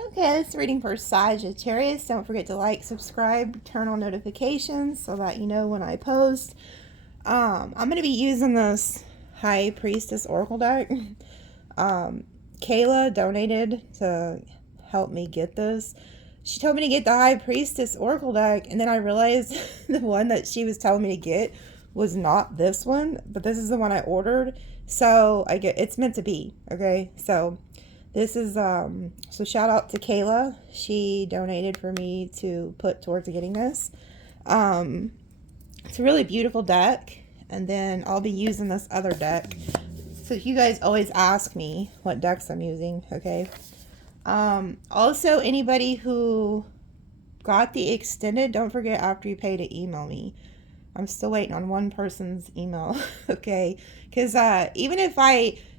Okay, this reading for Sagittarius. Don't forget to like, subscribe, turn on notifications so that you know when I post. I'm going to be using this High Priestess Oracle deck. Kayla donated to help me get this. She told me to get the High Priestess Oracle deck, and then I realized the one that she was telling me to get was not this one, but this is the one I ordered. So it's meant to be, okay? So this is so shout out to Kayla. She donated for me to put towards getting this. It's a really beautiful deck, and then I'll be using this other deck. So you guys always ask me what decks I'm using, okay? Also, anybody who got the extended, don't forget after you pay to email me. I'm still waiting on one person's email, okay? Because even if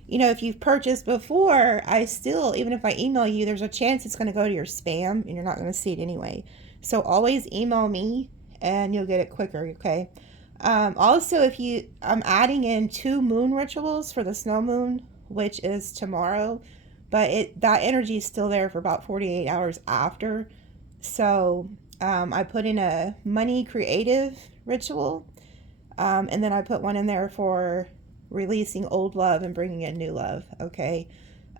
if you've purchased before, even if I email you, there's a chance it's going to go to your spam and you're not going to see it anyway. So always email me and you'll get it quicker, okay? Also, I'm adding in 2 moon rituals for the snow moon, which is tomorrow, but that energy is still there for about 48 hours after. So I put in a money creative ritual, and then I put one in there for releasing old love and bringing in new love, okay?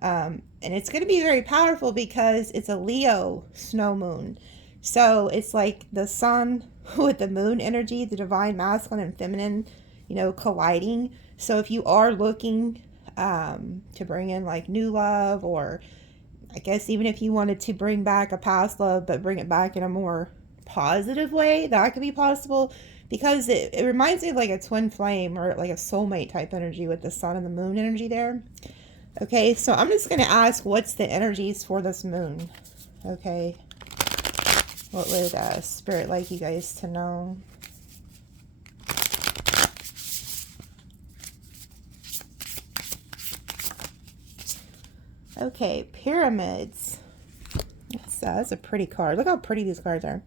And it's going to be very powerful because it's a Leo snow moon. So it's like the sun with the moon energy, the divine masculine and feminine, colliding. So if you are looking to bring in like new love, or I guess even if you wanted to bring back a past love but bring it back in a more positive way, that could be possible, because it reminds me of like a twin flame or like a soulmate type energy with the sun and the moon energy there. Okay, so I'm just going to ask what's the energies for this moon, okay? What would Spirit like you guys to know? Okay, pyramids. That's a pretty card. Look how pretty these cards are.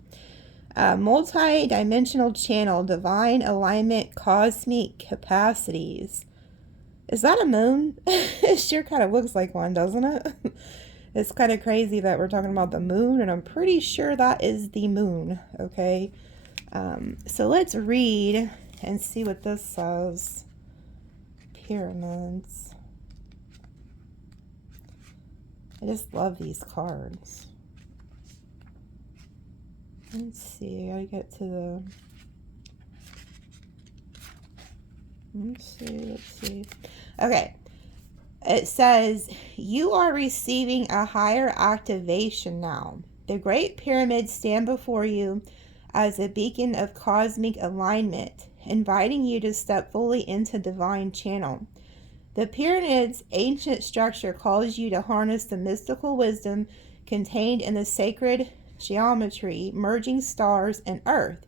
Multi-dimensional channel, divine alignment, cosmic capacities. Is that a moon? It sure kind of looks like one, doesn't it? It's kind of crazy that we're talking about the moon, and I'm pretty sure that is the moon, okay? So let's read and see what this says. Pyramids. I just love these cards. Let's see, I gotta get to the... Let's see. Okay. It says, you are receiving a higher activation now. The Great Pyramids stand before you as a beacon of cosmic alignment, inviting you to step fully into divine channel. The pyramid's ancient structure calls you to harness the mystical wisdom contained in the sacred geometry, merging stars and earth.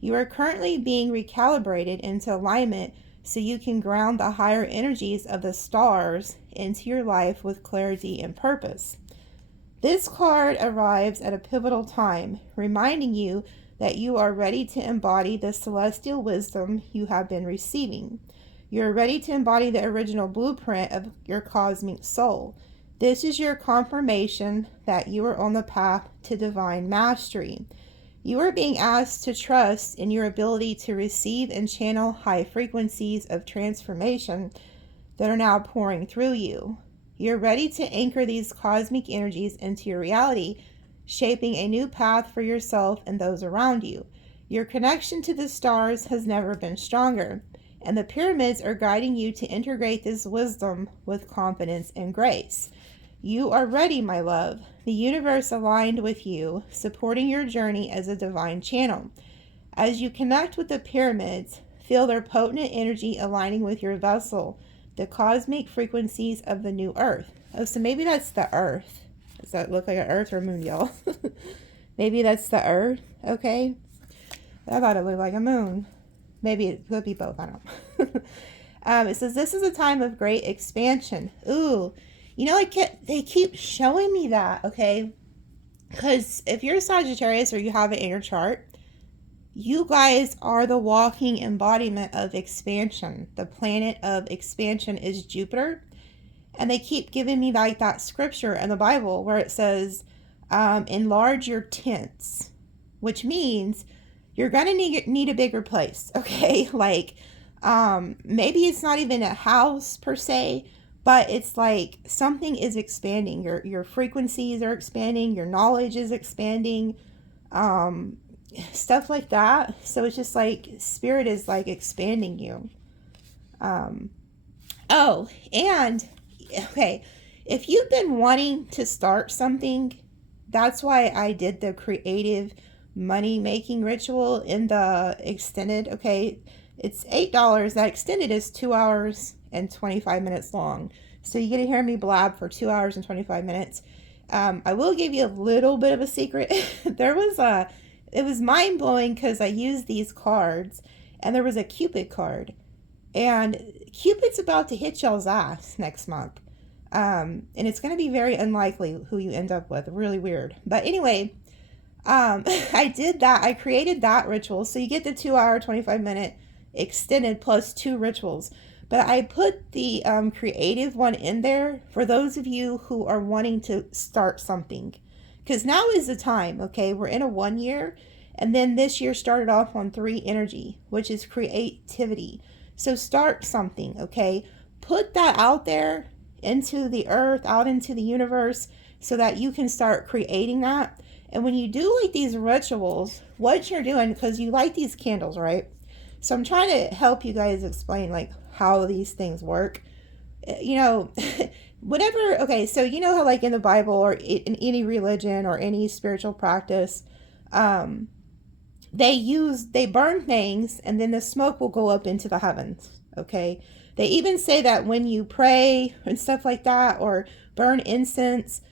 You are currently being recalibrated into alignment so you can ground the higher energies of the stars into your life with clarity and purpose. This card arrives at a pivotal time, reminding you that you are ready to embody the celestial wisdom you have been receiving. You are ready to embody the original blueprint of your cosmic soul. This is your confirmation that you are on the path to divine mastery. You are being asked to trust in your ability to receive and channel high frequencies of transformation that are now pouring through you. You're ready to anchor these cosmic energies into your reality, shaping a new path for yourself and those around you. Your connection to the stars has never been stronger, and the pyramids are guiding you to integrate this wisdom with confidence and grace. You are ready, my love. The universe aligned with you, supporting your journey as a divine channel. As you connect with the pyramids, feel their potent energy aligning with your vessel, the cosmic frequencies of the new earth. Oh, so maybe that's the earth. Does that look like an earth or a moon, y'all? Maybe that's the earth, okay? I thought it looked like a moon. Maybe it could be both, I don't know. It says, this is a time of great expansion. Ooh. They keep showing me that, okay? Because if you're a Sagittarius or you have it in your chart, you guys are the walking embodiment of expansion. The planet of expansion is Jupiter. And they keep giving me like that scripture in the Bible where it says, enlarge your tents, which means you're going to need a bigger place, okay? Like, maybe it's not even a house per se, but it's like something is expanding. Your frequencies are expanding, your knowledge is expanding, stuff like that. So it's just like spirit is like expanding you. Oh, and okay, if you've been wanting to start something, that's why I did the creative money making ritual in the extended. Okay, it's $8. That extended is 2 hours and 25 minutes long, so you get to hear me blab for 2 hours and 25 minutes. I will give you a little bit of a secret. It was mind blowing because I used these cards, and there was a Cupid card, and Cupid's about to hit y'all's ass next month. And it's going to be very unlikely who you end up with. Really weird. But anyway, I did that. I created that ritual. So you get the 2 hour, 25 minute extended plus 2 rituals. But I put the creative one in there for those of you who are wanting to start something. Because now is the time, okay? We're in a 1 year. And then this year started off on 3 energy, which is creativity. So start something, okay? Put that out there into the earth, out into the universe, so that you can start creating that. And when you do like these rituals, what you're doing, because you light these candles, right? So I'm trying to help you guys explain like how these things work. You know, whatever, okay, so you know how like in the Bible or in any religion or any spiritual practice, they burn things and then the smoke will go up into the heavens, okay? They even say that when you pray and stuff like that, or burn incense,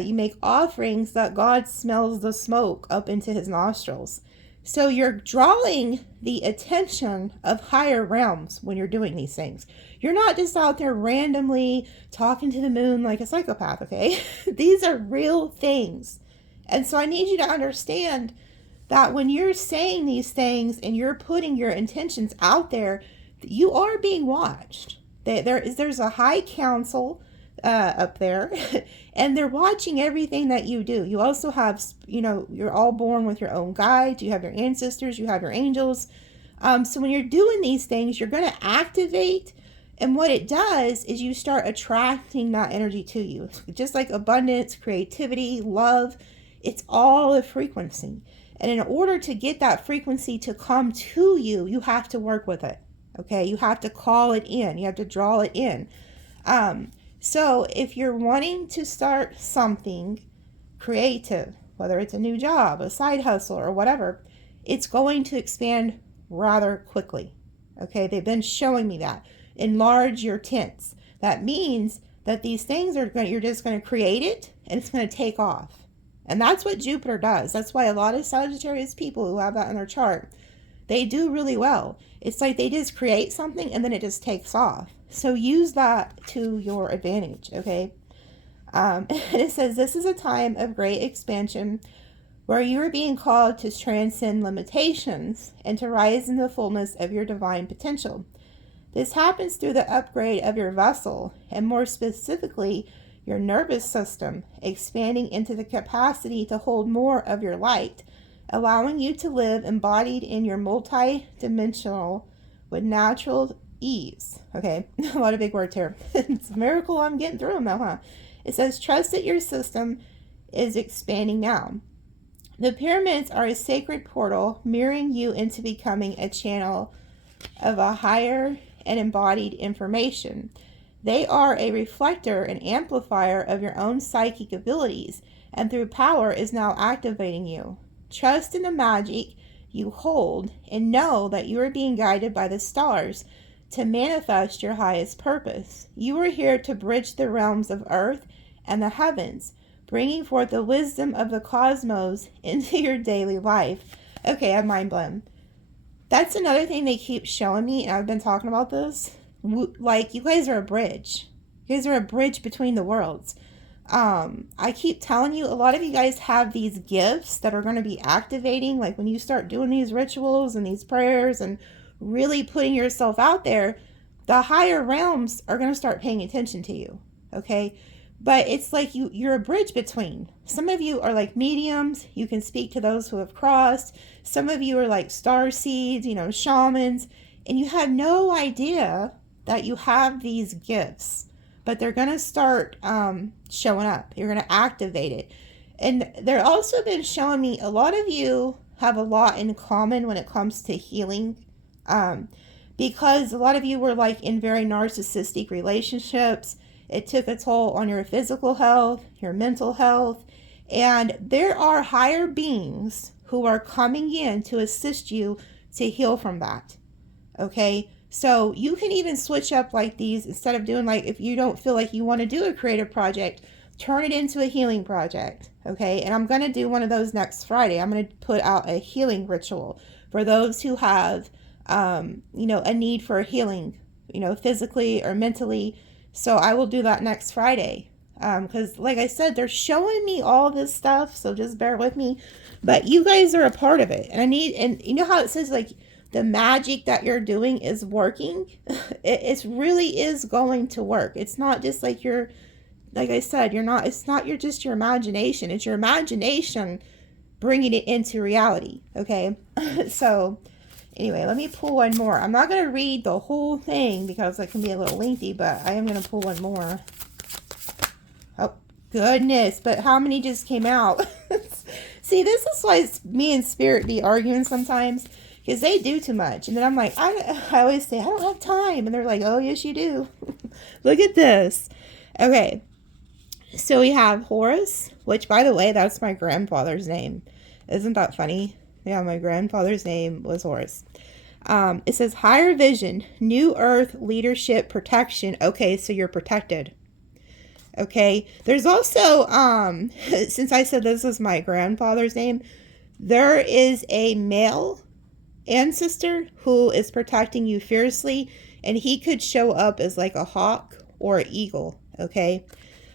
you make offerings, that God smells the smoke up into his nostrils. So you're drawing the attention of higher realms when you're doing these things. You're not just out there randomly talking to the moon like a psychopath, okay? These are real things. And so I need you to understand that when you're saying these things and you're putting your intentions out there, you are being watched. There's a high council up there, and they're watching everything that you do. You also have, you know, you're all born with your own guides. You have your ancestors. You have your angels. So when you're doing these things, you're going to activate, and what it does is you start attracting that energy to you. Just like abundance, creativity, love, it's all a frequency. And in order to get that frequency to come to you, you have to work with it. Okay, you have to call it in. You have to draw it in. So if you're wanting to start something creative, whether it's a new job, a side hustle, or whatever, it's going to expand rather quickly. Okay, they've been showing me that. Enlarge your tents. That means that these things you're just going to create it and it's going to take off. And that's what Jupiter does. That's why a lot of Sagittarius people who have that in their chart, they do really well. It's like they just create something and then it just takes off. So use that to your advantage, okay? And it says, this is a time of great expansion where you are being called to transcend limitations and to rise in the fullness of your divine potential. This happens through the upgrade of your vessel, and more specifically, your nervous system, expanding into the capacity to hold more of your light, allowing you to live embodied in your multi-dimensional with natural ease. Okay, a lot of big words here. It's a miracle I'm getting through them though, huh? It says, trust that your system is expanding now. The pyramids are a sacred portal mirroring you into becoming a channel of a higher and embodied information. They are a reflector and amplifier of your own psychic abilities, and through power is now activating you. Trust in the magic you hold and know that you are being guided by the stars to manifest your highest purpose. You are here to bridge the realms of earth and the heavens, bringing forth the wisdom of the cosmos into your daily life. Okay, I'm mind blown. That's another thing they keep showing me, and I've been talking about this. Like, you guys are a bridge. You guys are a bridge between the worlds. I keep telling you, a lot of you guys have these gifts that are going to be activating. Like when you start doing these rituals and these prayers and really putting yourself out there, the higher realms are going to start paying attention to you. Okay. but it's like you're a bridge between. Some of you are like mediums. You can speak to those who have crossed. Some of you are like star seeds, shamans, and you have no idea that you have these gifts, but they're going to start showing up. You're going to activate it. And they're also been showing me a lot of you have a lot in common when it comes to healing, because a lot of you were like in very narcissistic relationships. It took a toll on your physical health, your mental health, and there are higher beings who are coming in to assist you to heal from that. Okay, so you can even switch up like these. Instead of doing like, if you don't feel like you want to do a creative project, turn it into a healing project. Okay, and I'm going to do one of those next Friday. I'm going to put out a healing ritual for those who have a need for healing, physically or mentally. So I will do that next Friday, because like I said, they're showing me all this stuff, so just bear with me. But you guys are a part of it, and you know how it says like the magic that you're doing is working. It really is going to work. It's not just like like I said, it's not just your imagination. It's your imagination bringing it into reality. Okay, so. Anyway, let me pull one more. I'm not going to read the whole thing because it can be a little lengthy, but I am going to pull one more. Oh, goodness. But how many just came out? See, this is why me and Spirit be arguing sometimes, because they do too much. And then I'm like, I always say, I don't have time. And they're like, oh, yes, you do. Look at this. Okay. So we have Horus, which, by the way, that's my grandfather's name. Isn't that funny? Yeah, my grandfather's name was Horus. It says higher vision, new earth, leadership, protection. Okay, so you're protected. Okay, there's also, since I said this is my grandfather's name, there is a male ancestor who is protecting you fiercely, and he could show up as like a hawk or an eagle. Okay,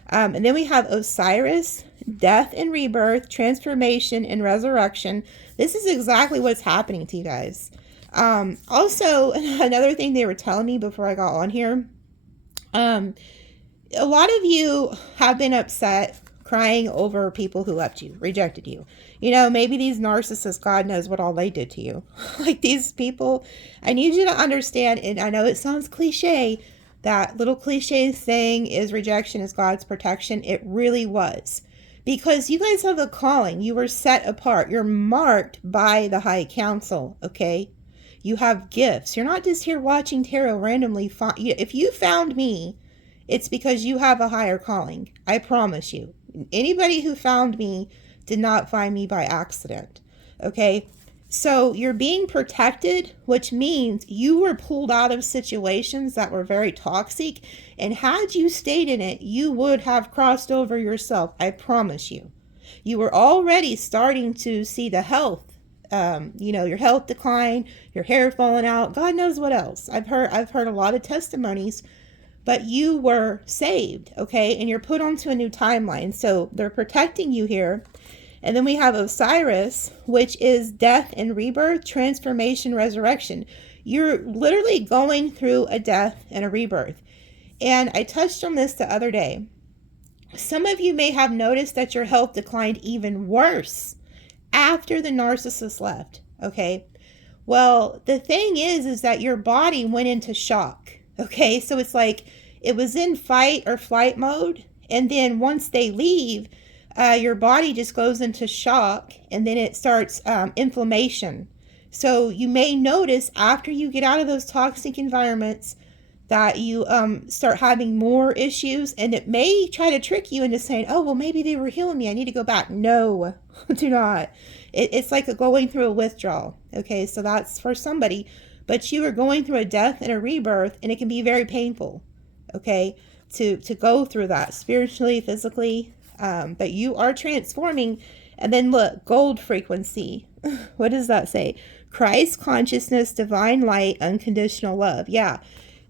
and then we have Osiris, death and rebirth, transformation and resurrection. This is exactly what's happening to you guys. Also, another thing they were telling me before I got on here, a lot of you have been upset, crying over people who left you, rejected you. Maybe these narcissists, God knows what all they did to you. Like these people, I need you to understand, and I know it sounds cliche, that little cliche saying is rejection is God's protection. It really was. Because you guys have a calling. You were set apart. You're marked by the High Council, okay? You have gifts. You're not just here watching tarot randomly. If you found me, it's because you have a higher calling. I promise you. Anybody who found me did not find me by accident, okay? So you're being protected, which means you were pulled out of situations that were very toxic. And had you stayed in it, you would have crossed over yourself. I promise you. You were already starting to see the health, your health decline, your hair falling out. God knows what else. I've heard a lot of testimonies, but you were saved, okay? And you're put onto a new timeline. So they're protecting you here. And then we have Osiris, which is death and rebirth, transformation, resurrection. You're literally going through a death and a rebirth. And I touched on this the other day. Some of you may have noticed that your health declined even worse after the narcissist left, okay? Well, the thing is that your body went into shock, okay? So it's like it was in fight or flight mode. And then once they leave, your body just goes into shock, and then it starts inflammation. So you may notice after you get out of those toxic environments that you start having more issues, and it may try to trick you into saying, oh, well, maybe they were healing me. I need to go back. No, do not. It's like going through a withdrawal. Okay, so that's for somebody, but you are going through a death and a rebirth, and it can be very painful, okay, to go through that spiritually, physically. But you are transforming. And then look, gold frequency. What does that say? Christ consciousness, divine light, unconditional love. Yeah.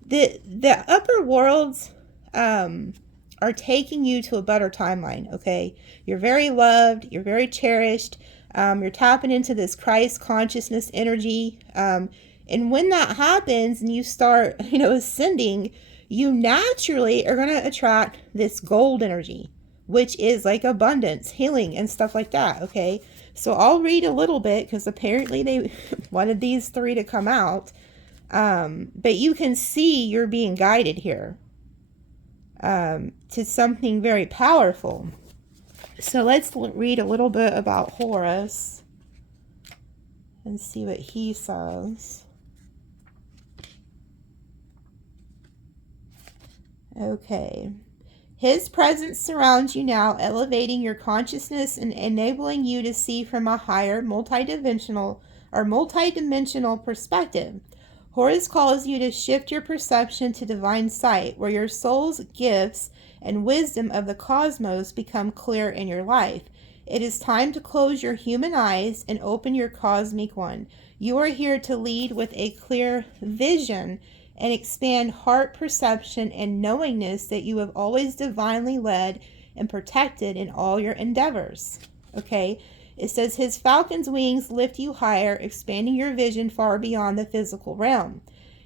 The upper worlds are taking you to a better timeline, okay? You're very loved. You're very cherished. You're tapping into this Christ consciousness energy. And when that happens and you start, ascending, you naturally are going to attract this gold energy, which is like abundance, healing, and stuff like that, okay? So I'll read a little bit because apparently they wanted these three to come out. But you can see you're being guided here to something very powerful. So let's read a little bit about Horus and see what he says. Okay. His presence surrounds you now, elevating your consciousness and enabling you to see from a higher multidimensional perspective. Horus calls you to shift your perception to divine sight, where your soul's gifts and wisdom of the cosmos become clear in your life. It is time to close your human eyes and open your cosmic one. You are here to lead with a clear vision and expand heart perception and knowingness that you have always divinely led and protected in all your endeavors. Okay? It says, his falcon's wings lift you higher, expanding your vision far beyond the physical realm.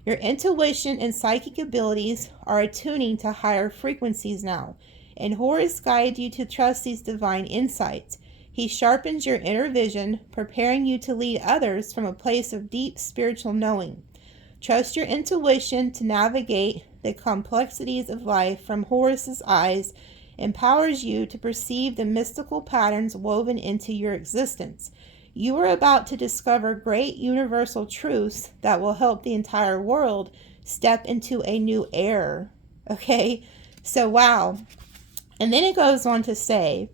Your intuition and psychic abilities are attuning to higher frequencies now, and Horus guides you to trust these divine insights. He sharpens your inner vision, preparing you to lead others from a place of deep spiritual knowing. Trust your intuition to navigate the complexities of life from Horus's eyes, empowers you to perceive the mystical patterns woven into your existence. You are about to discover great universal truths that will help the entire world step into a new era. Okay? So, wow. And then it goes on to say,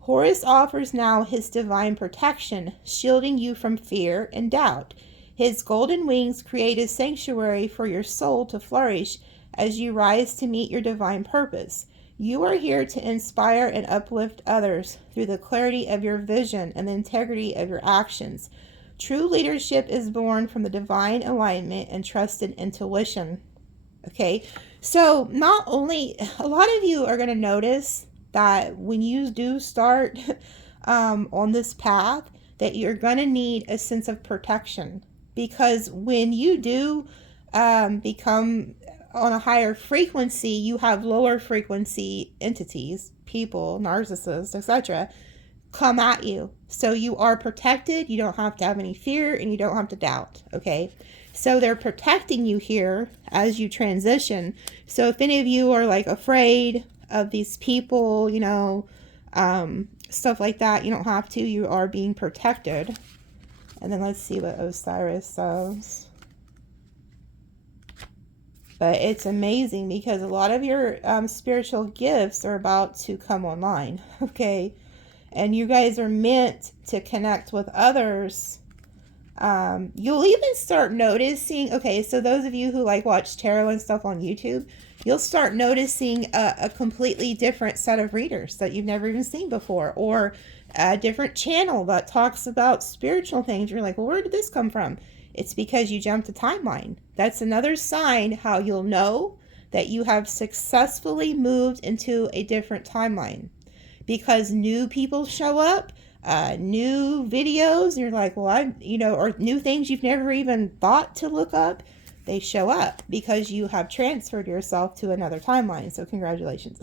Horus offers now his divine protection, shielding you from fear and doubt. His golden wings create a sanctuary for your soul to flourish as you rise to meet your divine purpose. You are here to inspire and uplift others through the clarity of your vision and the integrity of your actions. True leadership is born from the divine alignment and trusted intuition. Okay, so not only, a lot of you are going to notice that when you do start on this path, that you're going to need a sense of protection. Because when you do become on a higher frequency, you have lower frequency entities, people, narcissists, etc., come at you. So you are protected. You don't have to have any fear and you don't have to doubt. Okay. So they're protecting you here as you transition. So if any of you are like afraid of these people, you know, stuff like that, you don't have to. You are being protected. And then let's see what Osiris says. But it's amazing because a lot of your spiritual gifts are about to come online, okay? And you guys are meant to connect with others. You'll even start noticing, okay, so those of you who like watch tarot and stuff on YouTube, you'll start noticing a completely different set of readers that you've never even seen before, or a different channel that talks about spiritual things. You're like, well, where did this come from? It's because you jumped a timeline. That's another sign how you'll know that you have successfully moved into a different timeline. Because new people show up, new videos, and you're like, well, or new things you've never even thought to look up, they show up because you have transferred yourself to another timeline. So congratulations.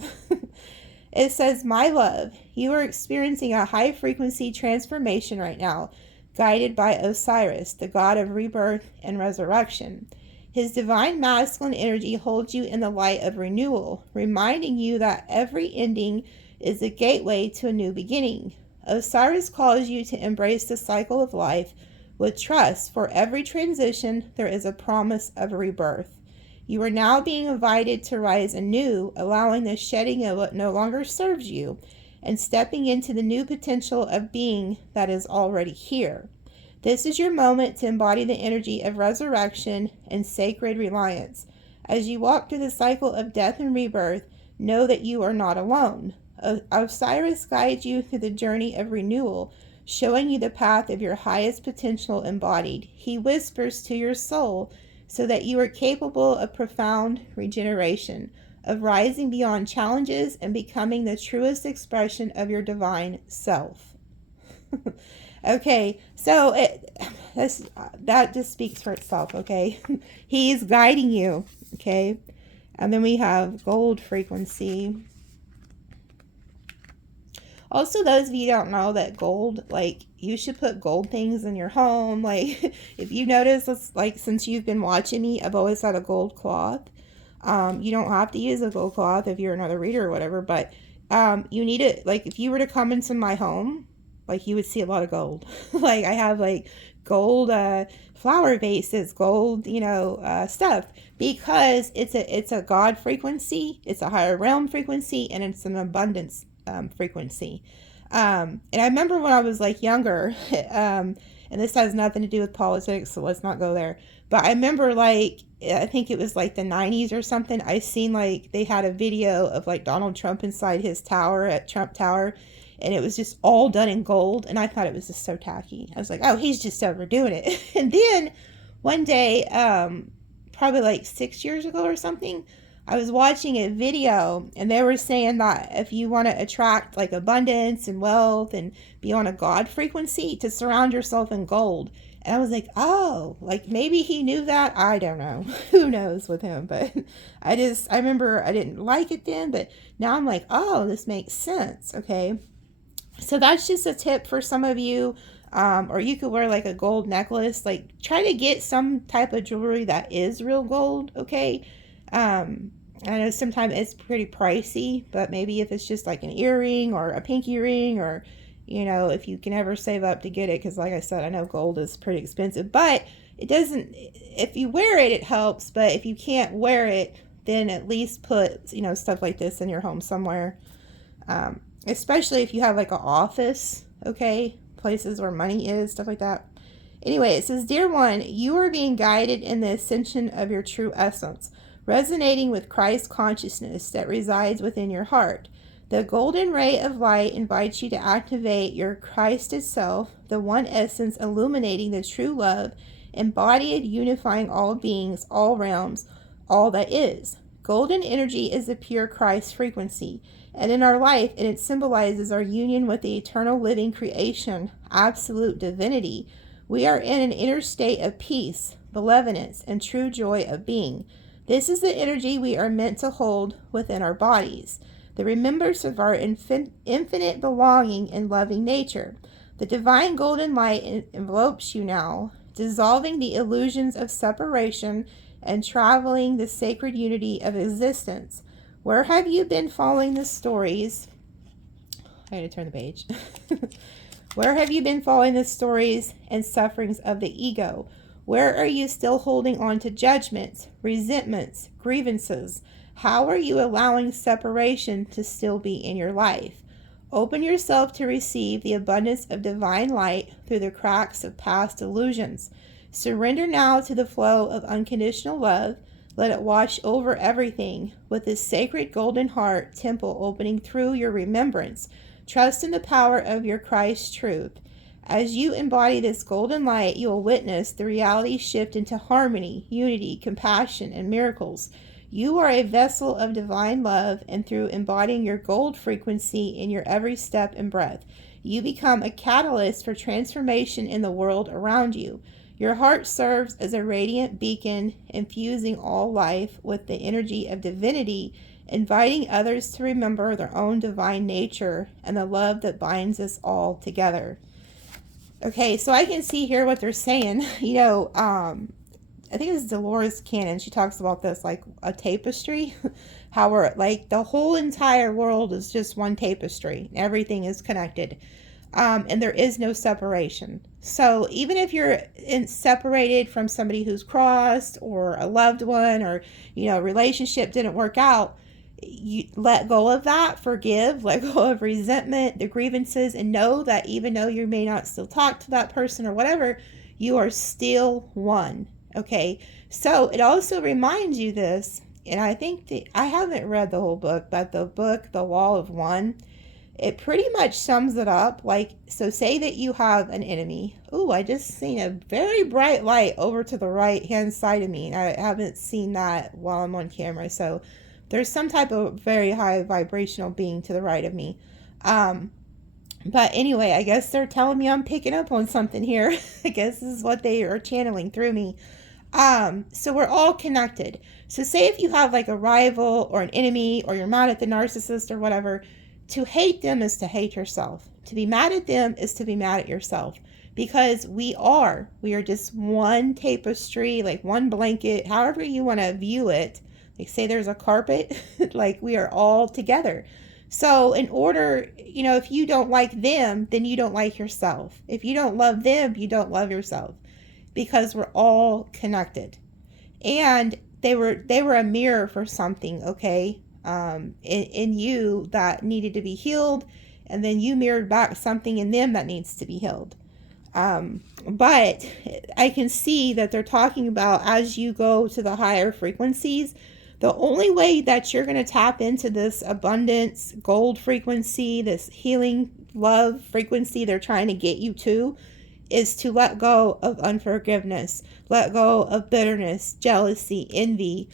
It says, my love, you are experiencing a high frequency transformation right now, guided by Osiris, the god of rebirth and resurrection. His divine masculine energy holds you in the light of renewal, reminding you that every ending is a gateway to a new beginning. Osiris calls you to embrace the cycle of life with trust. For every transition, there is a promise of a rebirth. You are now being invited to rise anew, allowing the shedding of what no longer serves you, and stepping into the new potential of being that is already here. This is your moment to embody the energy of resurrection and sacred reliance. As you walk through the cycle of death and rebirth, know that you are not alone. Osiris guides you through the journey of renewal, showing you the path of your highest potential embodied. He whispers to your soul so that you are capable of profound regeneration, of rising beyond challenges and becoming the truest expression of your divine self. Okay, so that just speaks for itself, okay? He's guiding you, okay? And then we have gold frequency. Also, those of you who don't know that gold, like, you should put gold things in your home. Like, if you notice, like, since you've been watching me, I've always had a gold cloth. You don't have to use a gold cloth if you're another reader or whatever, but you need it. Like, if you were to come into my home, like, you would see a lot of gold. Like, I have, like, gold flower vases, gold, stuff, because it's a God frequency, it's a higher realm frequency, and it's an abundance frequency. And I remember when I was, like, younger, and this has nothing to do with politics, so let's not go there. But I remember, like, I think it was like the 90s or something. I seen, like, they had a video of, like, Donald Trump inside his tower at Trump Tower, and it was just all done in gold. And I thought it was just so tacky. I was like, oh, he's just overdoing it. And then one day, probably like 6 years ago or something, I was watching a video, and they were saying that if you want to attract, like, abundance and wealth and be on a God frequency, to surround yourself in gold. And I was like, oh, like, maybe he knew that. I don't know. Who knows with him? But I remember I didn't like it then, but now I'm like, oh, this makes sense. Okay. So that's just a tip for some of you. Or you could wear, like, a gold necklace. Like, try to get some type of jewelry that is real gold. Okay. I know sometimes it's pretty pricey, but maybe if it's just like an earring or a pinky ring, or, if you can ever save up to get it, because like I said, I know gold is pretty expensive, but it doesn't, if you wear it, it helps, but if you can't wear it, then at least put, stuff like this in your home somewhere, especially if you have, like, an office, okay, places where money is, stuff like that. Anyway, it says, Dear one, you are being guided in the ascension of your true essence, resonating with Christ consciousness that resides within your heart. The golden ray of light invites you to activate your Christed self, the one essence illuminating the true love, embodied, unifying all beings, all realms, all that is. Golden energy is a pure Christ frequency, and in our life it symbolizes our union with the eternal living creation, absolute divinity. We are in an inner state of peace, benevolence, and true joy of being. This is the energy we are meant to hold within our bodies, the remembrance of our infinite belonging and loving nature. The divine golden light envelopes you now, dissolving the illusions of separation and traveling the sacred unity of existence. Where have you been following the stories? I had to turn the page. Where have you been following the stories and sufferings of the ego? Where are you still holding on to judgments, resentments, grievances? How are you allowing separation to still be in your life? Open yourself to receive the abundance of divine light through the cracks of past illusions. Surrender now to the flow of unconditional love. Let it wash over everything with this sacred golden heart temple opening through your remembrance. Trust in the power of your Christ truth. As you embody this golden light, you will witness the reality shift into harmony, unity, compassion, and miracles. You are a vessel of divine love, and through embodying your gold frequency in your every step and breath, you become a catalyst for transformation in the world around you. Your heart serves as a radiant beacon, infusing all life with the energy of divinity, inviting others to remember their own divine nature and the love that binds us all together. Okay, so I can see here what they're saying. I think it's Dolores Cannon. She talks about this, like a tapestry. How we're, like, the whole entire world is just one tapestry. Everything is connected. And there is no separation. So even if you're separated from somebody who's crossed, or a loved one, or, a relationship didn't work out, you let go of that, forgive, let go of resentment, the grievances, and know that even though you may not still talk to that person or whatever, you are still one. Okay, so it also reminds you this, and I think I haven't read the whole book, but the book, The Law of One, it pretty much sums it up. Like, so say that you have an enemy. Oh, I just seen a very bright light over to the right hand side of me, and I haven't seen that while I'm on camera, so there's some type of very high vibrational being to the right of me. But anyway, I guess they're telling me I'm picking up on something here. I guess this is what they are channeling through me. So we're all connected. So say if you have like a rival or an enemy, or you're mad at the narcissist or whatever, to hate them is to hate yourself. To be mad at them is to be mad at yourself. Because we are just one tapestry, like one blanket, however you want to view it. Like say there's a carpet, like we are all together. So in order, if you don't like them, then you don't like yourself. If you don't love them, you don't love yourself, because we're all connected. And they were a mirror for something, okay, in you that needed to be healed, and then you mirrored back something in them that needs to be healed. But I can see that they're talking about, as you go to the higher frequencies, the only way that you're going to tap into this abundance, gold frequency, this healing love frequency they're trying to get you to, is to let go of unforgiveness, let go of bitterness, jealousy, envy,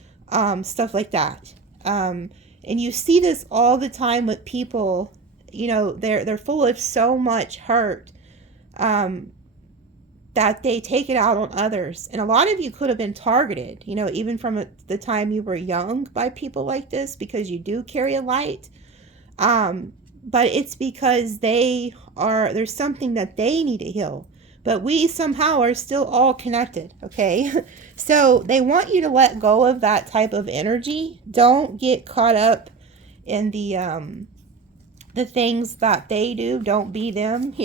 stuff like that. And you see this all the time with people. They're full of so much hurt, that they take it out on others. And a lot of you could have been targeted, even from the time you were young, by people like this, because you do carry a light. But it's because there's something that they need to heal. But we somehow are still all connected, okay? So they want you to let go of that type of energy. Don't get caught up in the things that they do. Don't be them,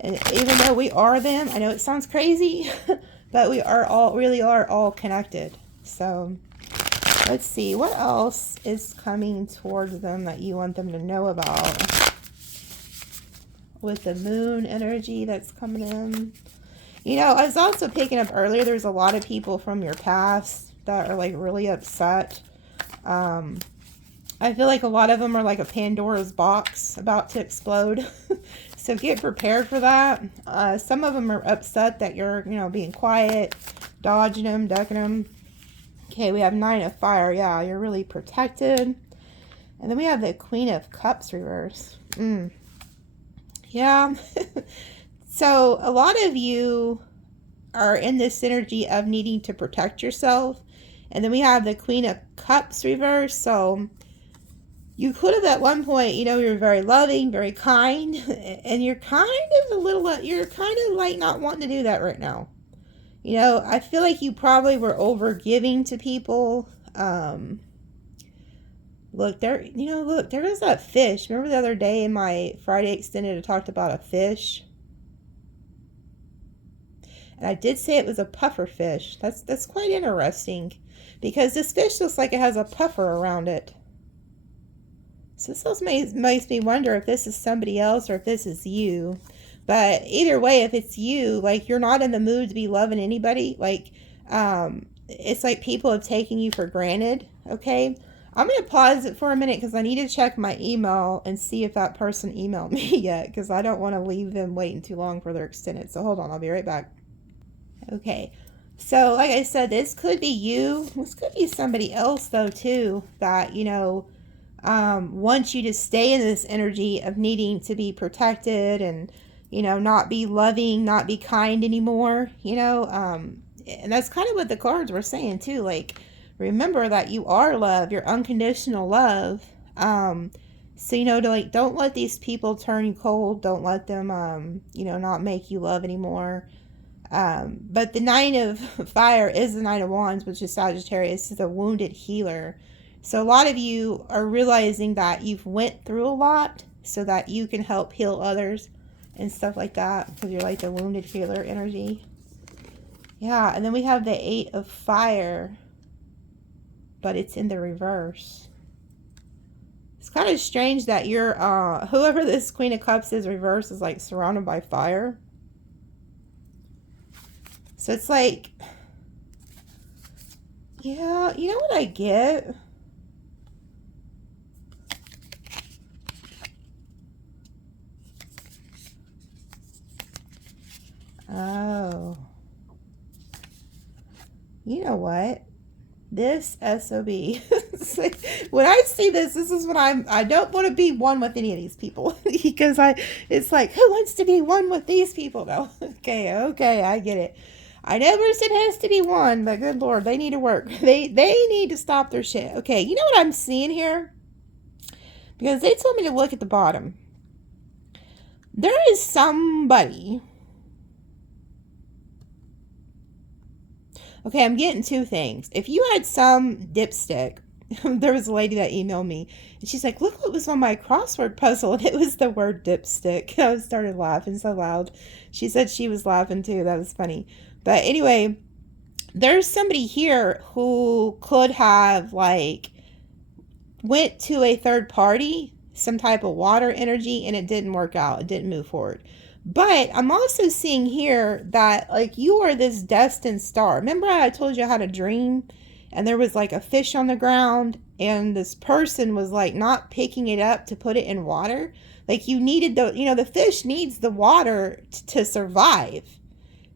and even though we are them, I know it sounds crazy, but we really are all connected. So let's see, what else is coming towards them that you want them to know about? With the moon energy that's coming in. I was also picking up earlier, there's a lot of people from your past that are like really upset. I feel like a lot of them are like a Pandora's box about to explode. So get prepared for that. Some of them are upset that you're, being quiet, dodging them, ducking them. Okay, we have 9 of Fire. Yeah, you're really protected. And then we have the Queen of Cups reverse. Yeah. So a lot of you are in this energy of needing to protect yourself. And then we have the Queen of Cups reverse. So you could have at one point, you're very loving, very kind, and you're kind of like not wanting to do that right now. I feel like you probably were over giving to people. Look, there is that fish. Remember the other day in my Friday Extended, I talked about a fish? And I did say it was a puffer fish. That's quite interesting, because this fish looks like it has a puffer around it. So this makes me wonder if this is somebody else or if this is you. But either way, if it's you, like, you're not in the mood to be loving anybody. Like, it's like people have taken you for granted, okay? I'm going to pause it for a minute because I need to check my email and see if that person emailed me yet, because I don't want to leave them waiting too long for their extended. So hold on, I'll be right back. Okay, so like I said, this could be you. This could be somebody else, though, too, that, wants you to stay in this energy of needing to be protected and, not be loving, not be kind anymore, and that's kind of what the cards were saying, too. Like, remember that you are love, you're unconditional love. So, don't let these people turn you cold. Don't let them, not make you love anymore. But the 9 of Fire is the 9 of Wands, which is Sagittarius, is a wounded healer. So a lot of you are realizing that you've went through a lot so that you can help heal others and stuff like that, because you're like the wounded healer energy. Yeah, and then we have the 8 of Fire, but it's in the reverse. It's kind of strange that you're, whoever this Queen of Cups is reverse is like surrounded by fire. So it's like, yeah, you know what I get? Oh. You know what? This SOB. Like, when I see this is when I don't want to be one with any of these people. Because it's like, who wants to be one with these people? No. Okay, I get it. I know we're supposed to be one, but good Lord, they need to work. They need to stop their shit. Okay, you know what I'm seeing here? Because they told me to look at the bottom. There is somebody. Okay, I'm getting two things. If you had some dipstick, there was a lady that emailed me, and she's like, look what was on my crossword puzzle, and it was the word dipstick. I started laughing so loud. She said she was laughing too. That was funny. But anyway, there's somebody here who could have, like, went to a third party, some type of water energy, and it didn't work out. It didn't move forward. But I'm also seeing here that, like, you are this destined star. Remember I told you I had a dream and there was like a fish on the ground and this person was like not picking it up to put it in water? Like, you needed the fish needs the water to survive.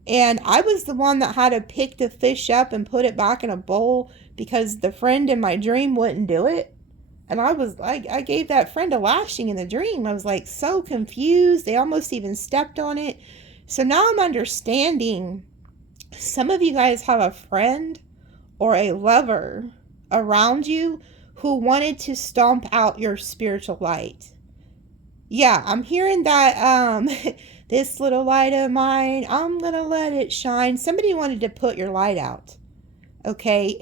And I was the one that had to pick the fish up and put it back in a bowl because the friend in my dream wouldn't do it. And I gave that friend a lashing in the dream. I was like so confused. They almost even stepped on it. So now I'm understanding some of you guys have a friend or a lover around you who wanted to stomp out your spiritual light. Yeah, I'm hearing that this little light of mine, I'm going to let it shine. Somebody wanted to put your light out. Okay,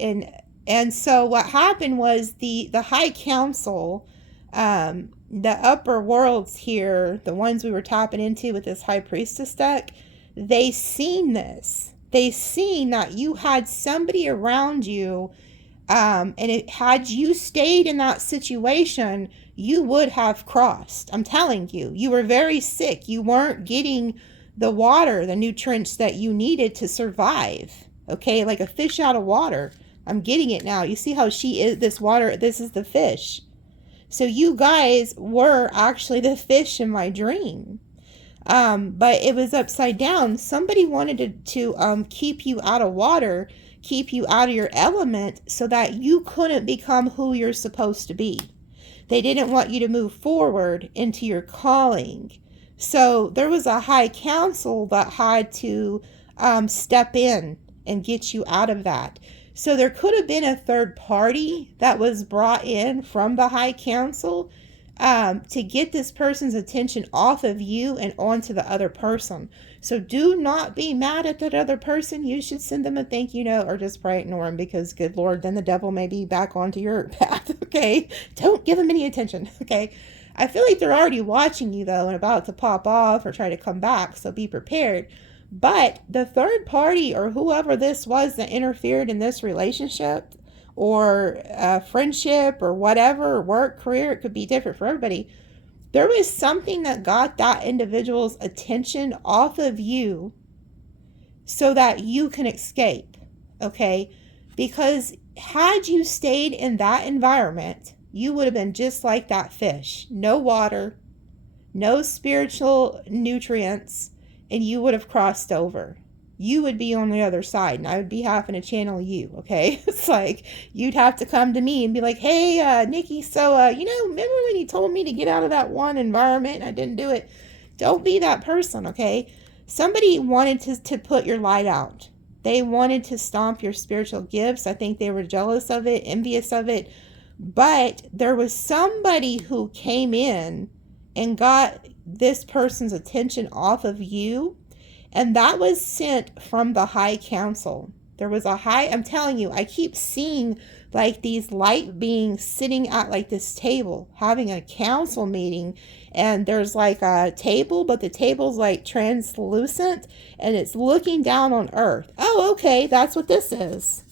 and so what happened was the High Council, the upper worlds here, the ones we were tapping into with this High Priestess deck, they seen this. They seen that you had somebody around you, and had you stayed in that situation, you would have crossed. I'm telling you, you were very sick. You weren't getting the water, the nutrients that you needed to survive. Okay, like a fish out of water. I'm getting it now. You see how she is, this water, this is the fish. So you guys were actually the fish in my dream. But it was upside down. Somebody wanted to keep you out of water, keep you out of your element so that you couldn't become who you're supposed to be. They didn't want you to move forward into your calling. So there was a high council that had to step in and get you out of that. So there could have been a third party that was brought in from the High Council to get this person's attention off of you and onto the other person. So do not be mad at that other person. You should send them a thank you note or just pray ignore them, because good Lord, then the devil may be back onto your path. Okay, don't give them any attention. Okay, I feel like they're already watching you though and about to pop off or try to come back, so be prepared. But the third party or whoever this was that interfered in this relationship or friendship or whatever, work, career, it could be different for everybody. There was something that got that individual's attention off of you so that you can escape, okay? Because had you stayed in that environment, you would have been just like that fish. No water, no spiritual nutrients, and you would have crossed over. You would be on the other side, and I would be having to channel you, okay? It's like, you'd have to come to me and be like, hey, Nikki, so, remember when you told me to get out of that one environment and I didn't do it? Don't be that person, okay? Somebody wanted to put your light out. They wanted to stomp your spiritual gifts. I think they were jealous of it, envious of it. But there was somebody who came in and got this person's attention off of you, and that was sent from the High Council. There was I'm telling you, I keep seeing like these light beings sitting at like this table having a council meeting, and there's like a table, but the table's like translucent and it's looking down on earth. Oh, okay, that's what this is.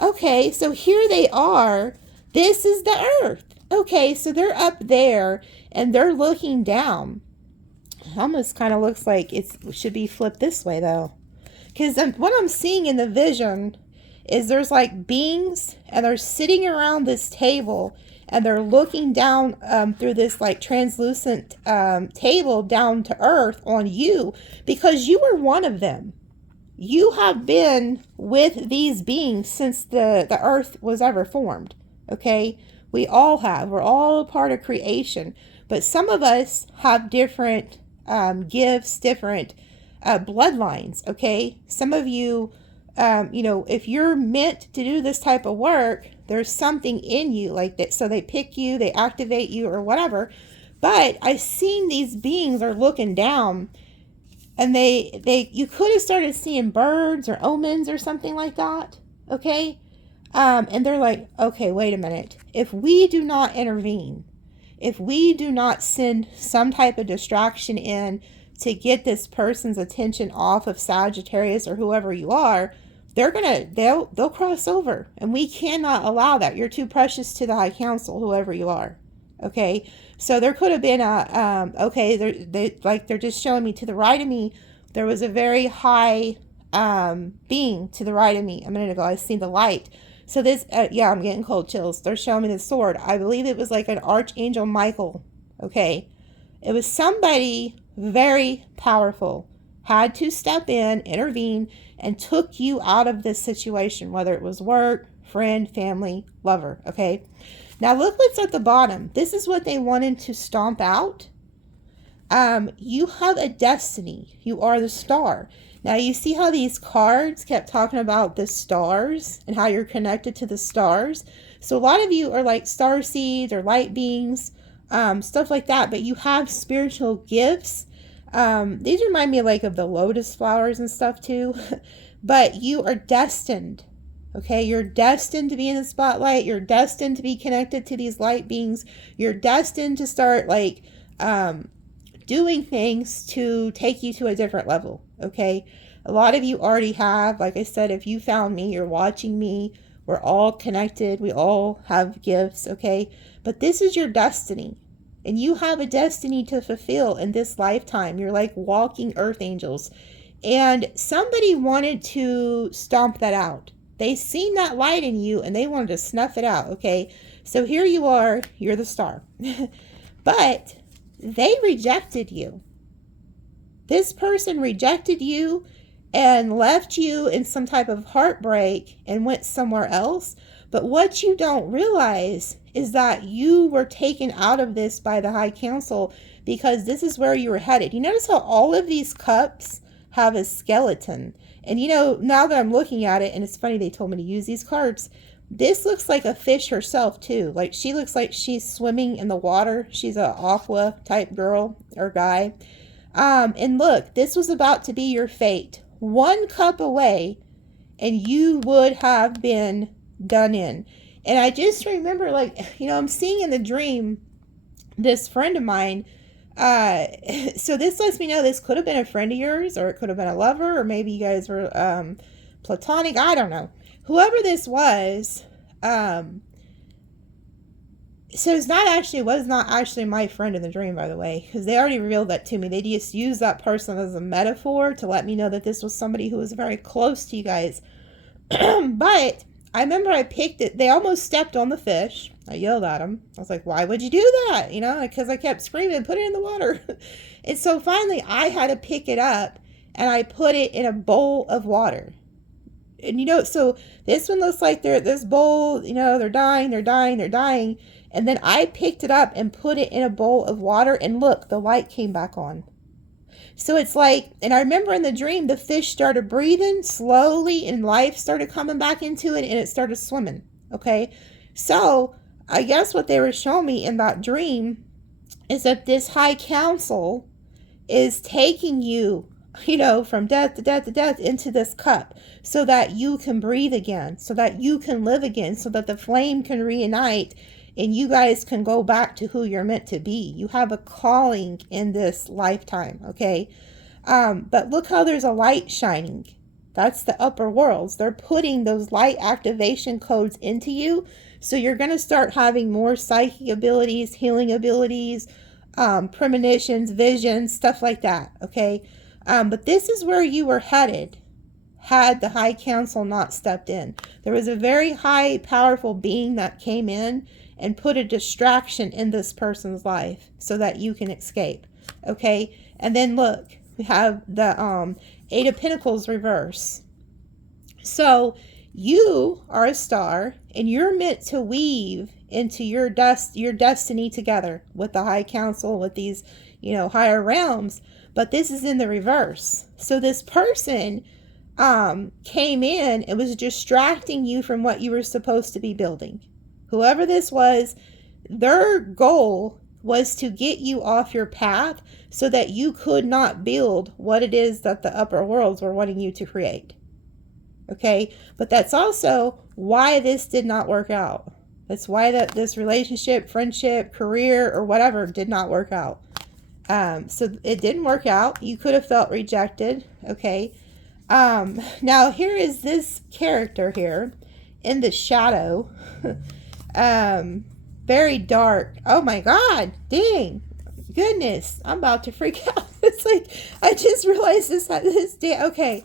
Okay, so here they are. This is the earth. Okay, so they're up there and they're looking down. It almost kind of looks like it should be flipped this way though. Because what I'm seeing in the vision is there's like beings and they're sitting around this table and they're looking down through this like translucent table down to earth on you, because you were one of them. You have been with these beings since the earth was ever formed. Okay, we all have. We're all a part of creation, but some of us have different gifts, different bloodlines, okay? Some of you, if you're meant to do this type of work, there's something in you like that. So they pick you, they activate you or whatever. But I've seen these beings are looking down, and you could have started seeing birds or omens or something like that, okay? And they're like, okay, wait a minute. If we do not intervene, if we do not send some type of distraction in to get this person's attention off of Sagittarius or whoever you are, they'll cross over, and we cannot allow that. You're too precious to the High Council, whoever you are. Okay, so there could have been they're just showing me to the right of me. There was a very high being to the right of me a minute ago. I seen the light. So this, I'm getting cold chills. They're showing me the sword. I believe it was like an Archangel Michael. Okay, it was somebody very powerful, had to step in, intervene, and took you out of this situation, whether it was work, friend, family, lover. Okay. Now look what's at the bottom. This is what they wanted to stomp out. You have a destiny. You are the star. Now you see how these cards kept talking about the stars and how you're connected to the stars. So a lot of you are like star seeds or light beings, stuff like that. But you have spiritual gifts. These remind me like of the lotus flowers and stuff too. But you are destined. Okay, you're destined to be in the spotlight. You're destined to be connected to these light beings. You're destined to start like doing things to take you to a different level. Okay, a lot of you already have. Like I said, if you found me, you're watching me. We're all connected. We all have gifts. Okay, but this is your destiny, and you have a destiny to fulfill in this lifetime. You're like walking earth angels, and somebody wanted to stomp that out. They seen that light in you and they wanted to snuff it out, okay? So here you are, you're the star. But they rejected you. This person rejected you and left you in some type of heartbreak and went somewhere else. But what you don't realize is that you were taken out of this by the High Council because this is where you were headed. You notice how all of these cups have a skeleton. And now that I'm looking at it, and it's funny they told me to use these cards, this looks like a fish herself too. Like she looks like she's swimming in the water. She's a aqua type girl or guy. And look, this was about to be your fate. One cup away and you would have been done in. And I just remember I'm seeing in the dream this friend of mine. So this lets me know this could have been a friend of yours, or it could have been a lover, or maybe you guys were platonic. I don't know. Whoever this was, so was not actually my friend in the dream, by the way, because they already revealed that to me. They just used that person as a metaphor to let me know that this was somebody who was very close to you guys. But I remember I picked it. They almost stepped on the fish. I yelled at them. I was like, why would you do that? Because I kept screaming, put it in the water. And so finally I had to pick it up and I put it in a bowl of water. And so this one looks like this bowl, they're dying. And then I picked it up and put it in a bowl of water, and look, the light came back on. So it's like, and I remember in the dream, the fish started breathing slowly and life started coming back into it and it started swimming. Okay. So I guess what they were showing me in that dream is that this High Council is taking you, from death to death to death into this cup so that you can breathe again, so that you can live again, so that the flame can reunite and you guys can go back to who you're meant to be. You have a calling in this lifetime, okay? But look how there's a light shining. That's the upper worlds. They're putting those light activation codes into you. So you're going to start having more psychic abilities, healing abilities, premonitions, visions, stuff like that, okay? But this is where you were headed had the High Council not stepped in. There was a very high, powerful being that came in and put a distraction in this person's life so that you can escape. Okay. And then look, we have the Eight of Pentacles reverse. So you are a star and you're meant to weave into your destiny together with the High Council, with these, higher realms. But this is in the reverse. So this person came in and was distracting you from what you were supposed to be building. Whoever this was, their goal was to get you off your path so that you could not build what it is that the upper worlds were wanting you to create. Okay, but that's also why this did not work out. That's why this relationship, friendship, career, or whatever did not work out. So it didn't work out. You could have felt rejected. Okay. Now here is this character here in the shadow. Very dark. Oh my God. Dang. Goodness. I'm about to freak out. It's like, I just realized this day. Okay.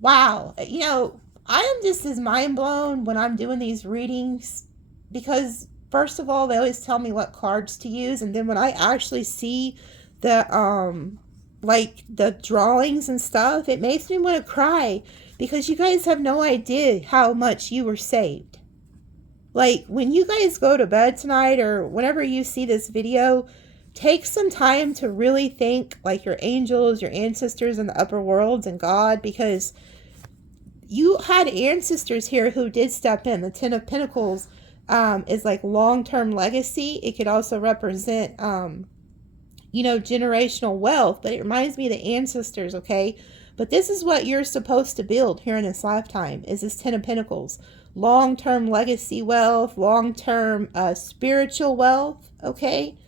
Wow. I am just as mind blown when I'm doing these readings, because first of all, they always tell me what cards to use. And then when I actually see the, like the drawings and stuff, it makes me want to cry, because you guys have no idea how much you were saved. Like, when you guys go to bed tonight or whenever you see this video, take some time to really think like your angels, your ancestors in the upper worlds, and God, because you had ancestors here who did step in. The Ten of Pentacles is like long-term legacy. It could also represent generational wealth, but it reminds me of the ancestors, okay? But this is what you're supposed to build here in this lifetime, is this Ten of Pentacles. Long-term legacy wealth, long-term spiritual wealth, okay?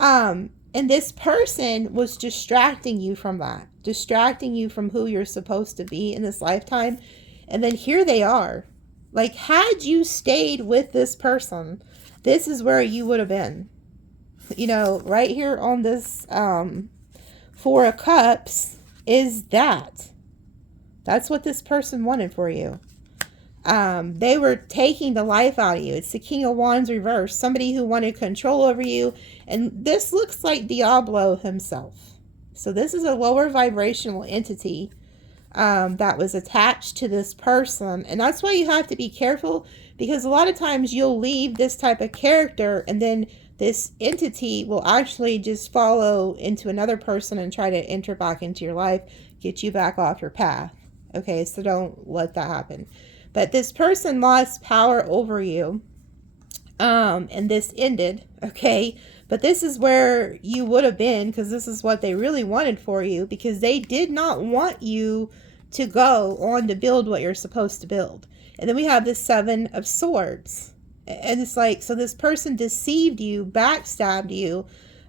And this person was distracting you from that, distracting you from who you're supposed to be in this lifetime. And then here they are. Like, had you stayed with this person, this is where you would have been. Right here on this Four of Cups is that. That's what this person wanted for you. They were taking the life out of you. It's the King of Wands reversed. Somebody who wanted control over you. And this looks like Diablo himself. So this is a lower vibrational entity that was attached to this person. And that's why you have to be careful, because a lot of times you'll leave this type of character and then this entity will actually just follow into another person and try to enter back into your life, get you back off your path. Okay, so don't let that happen. But this person lost power over you, and this ended, okay? But this is where you would have been, because this is what they really wanted for you, because they did not want you to go on to build what you're supposed to build. And then we have the Seven of Swords. And it's like, so this person deceived you, backstabbed you,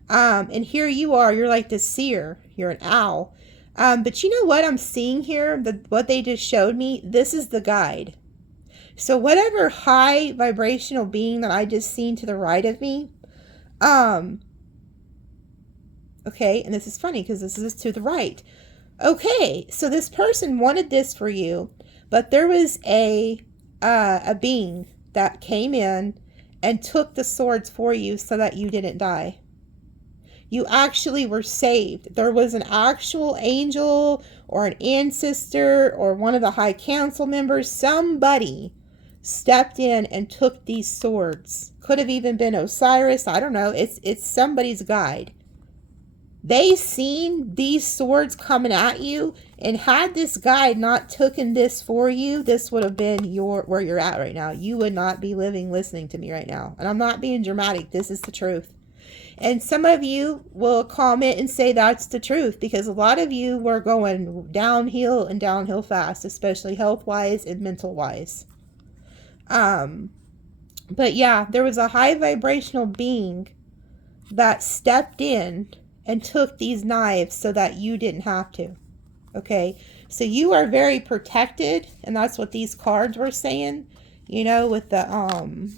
and here you are, you're like the seer, you're an owl. But you know what I'm seeing here, what they just showed me, this is the guide. So whatever high vibrational being that I just seen to the right of me, okay, and this is funny because this is to the right. Okay, so this person wanted this for you, but there was a being that came in and took the swords for you so that you didn't die. You actually were saved. There was an actual angel or an ancestor or one of the high council members. Somebody stepped in and took these swords. Could have even been Osiris. I don't know. It's somebody's guide. They seen these swords coming at you, and had this guide not taken this for you, this would have been where you're at right now. You would not be living listening to me right now. And I'm not being dramatic. This is the truth. And some of you will comment and say that's the truth, because a lot of you were going downhill and downhill fast, especially health-wise and mental-wise. But yeah, there was a high vibrational being that stepped in and took these knives so that you didn't have to. Okay, so you are very protected, and that's what these cards were saying. With the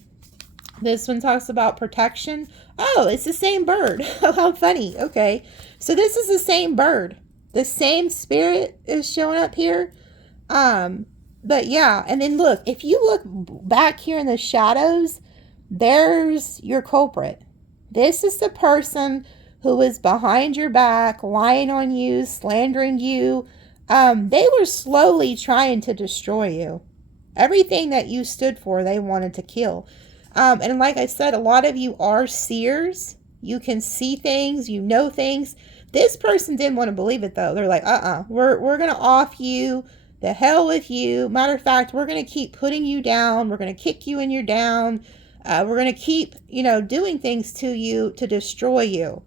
this one talks about protection. Oh, it's the same bird. How funny. Okay, so this is the same bird. The same spirit is showing up here. But yeah, and then look, if you look back here in the shadows, there's your culprit. This is the person who was behind your back, lying on you, slandering you. They were slowly trying to destroy you. Everything that you stood for, they wanted to kill. And like I said, a lot of you are seers. You can see things, you know things. This person didn't want to believe it though. They're like, we're going to off you. The hell with you. Matter of fact, we're going to keep putting you down. We're going to kick you when you're down. We're going to keep, doing things to you to destroy you.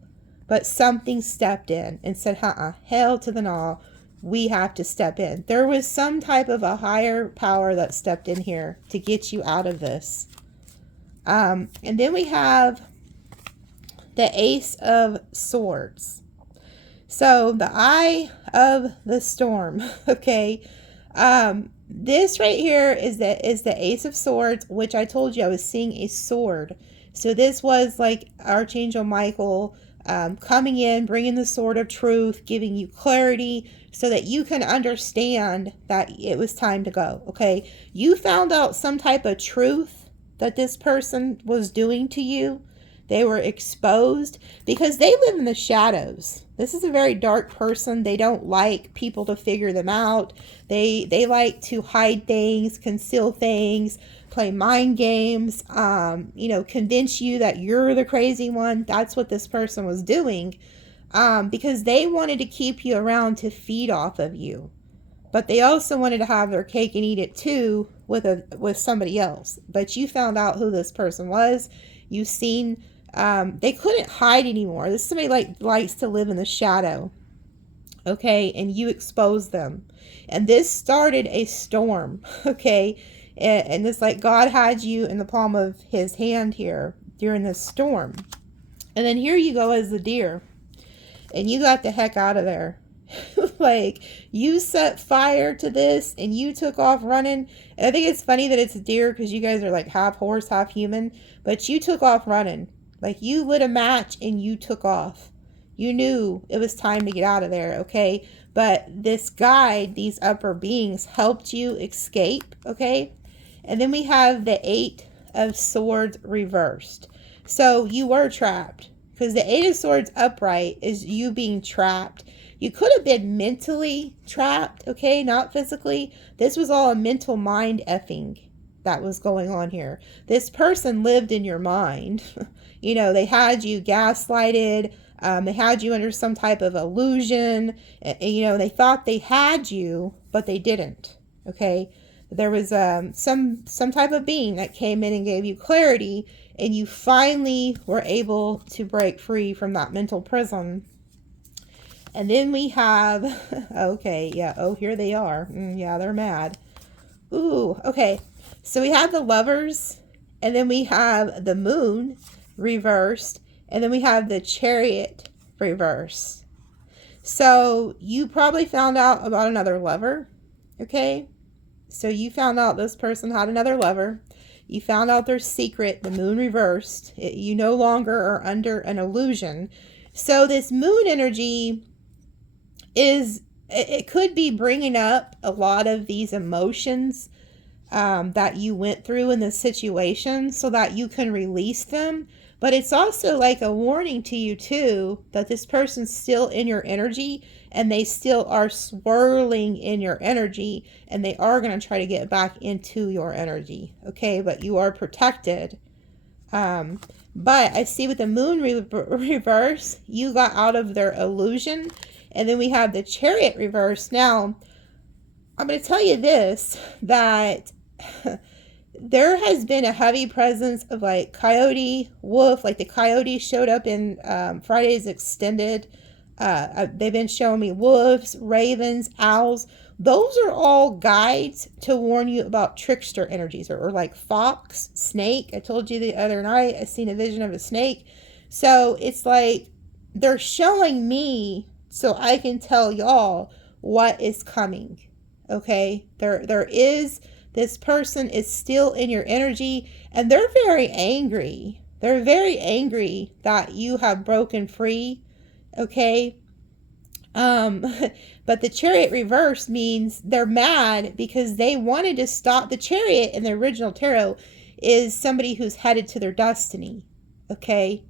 But something stepped in and said, hell to the no. We have to step in. There was some type of a higher power that stepped in here to get you out of this. And then we have the Ace of Swords. So the Eye of the Storm. Okay. This right here is the Ace of Swords, which I told you I was seeing a sword. So this was like Archangel Michael coming in, bringing the sword of truth, giving you clarity so that you can understand that it was time to go. Okay. You found out some type of truth that this person was doing to you. They were exposed because they live in the shadows. This is a very dark person. They don't like people to figure them out. They like to hide things, conceal things, play mind games, convince you that you're the crazy one. That's what this person was doing because they wanted to keep you around to feed off of you. But they also wanted to have their cake and eat it too with somebody else. But you found out who this person was. You've seen they couldn't hide anymore. This is somebody likes to live in the shadow. Okay, and you exposed them. And this started a storm. Okay, and it's like God had you in the palm of his hand here during this storm. And then here you go as the deer. And you got the heck out of there. Like, you set fire to this and you took off running. And I think it's funny that it's a deer because you guys are like half horse, half human. But you took off running. Like, you lit a match and you took off. You knew it was time to get out of there, okay? But this guide, these upper beings, helped you escape, okay? And then we have the Eight of Swords reversed. So you were trapped. Because the Eight of Swords upright is you being trapped. You could have been mentally trapped, okay? Not physically. This was all a mental mind effing that was going on here. This person lived in your mind. They had you gaslighted. They had you under some type of illusion. They thought they had you, but they didn't, okay? There was some type of being that came in and gave you clarity, and you finally were able to break free from that mental prison. And then we have, okay, yeah, oh, here they are. Yeah, they're mad. Ooh, okay. So we have the Lovers, and then we have the Moon reversed, and then we have the Chariot reversed. So you probably found out about another lover, okay? So you found out this person had another lover. You found out their secret, the Moon reversed. You no longer are under an illusion. So this Moon energy it could be bringing up a lot of these emotions that you went through in this situation so that you can release them. But it's also like a warning to you too that this person's still in your energy and they still are swirling in your energy and they are going to try to get back into your energy. Okay, but you are protected. But I see with the Moon reverse, you got out of their illusion. And then we have the Chariot reverse. Now, I'm going to tell you this, that there has been a heavy presence of like coyote, wolf, like the coyote showed up in Friday's Extended. They've been showing me wolves, ravens, owls. Those are all guides to warn you about trickster energies or like fox, snake. I told you the other night I seen a vision of a snake. So it's like they're showing me so I can tell y'all what is coming. Okay, there is, this person is still in your energy and they're very angry. They're very angry that you have broken free. Okay. But the Chariot reverse means they're mad because they wanted to stop. The Chariot in the original tarot is somebody who's headed to their destiny. Okay.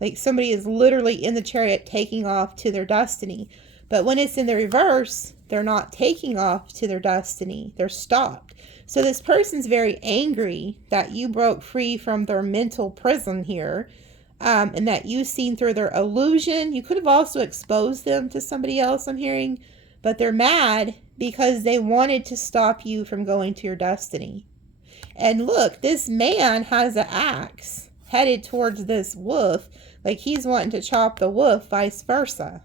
Like somebody is literally in the chariot taking off to their destiny. But when it's in the reverse, they're not taking off to their destiny. They're stopped. So this person's very angry that you broke free from their mental prison here. and that you've seen through their illusion. You could have also exposed them to somebody else, I'm hearing, but they're mad because they wanted to stop you from going to your destiny. And look, this man has an axe headed towards this wolf, like he's wanting to chop the wolf, vice versa.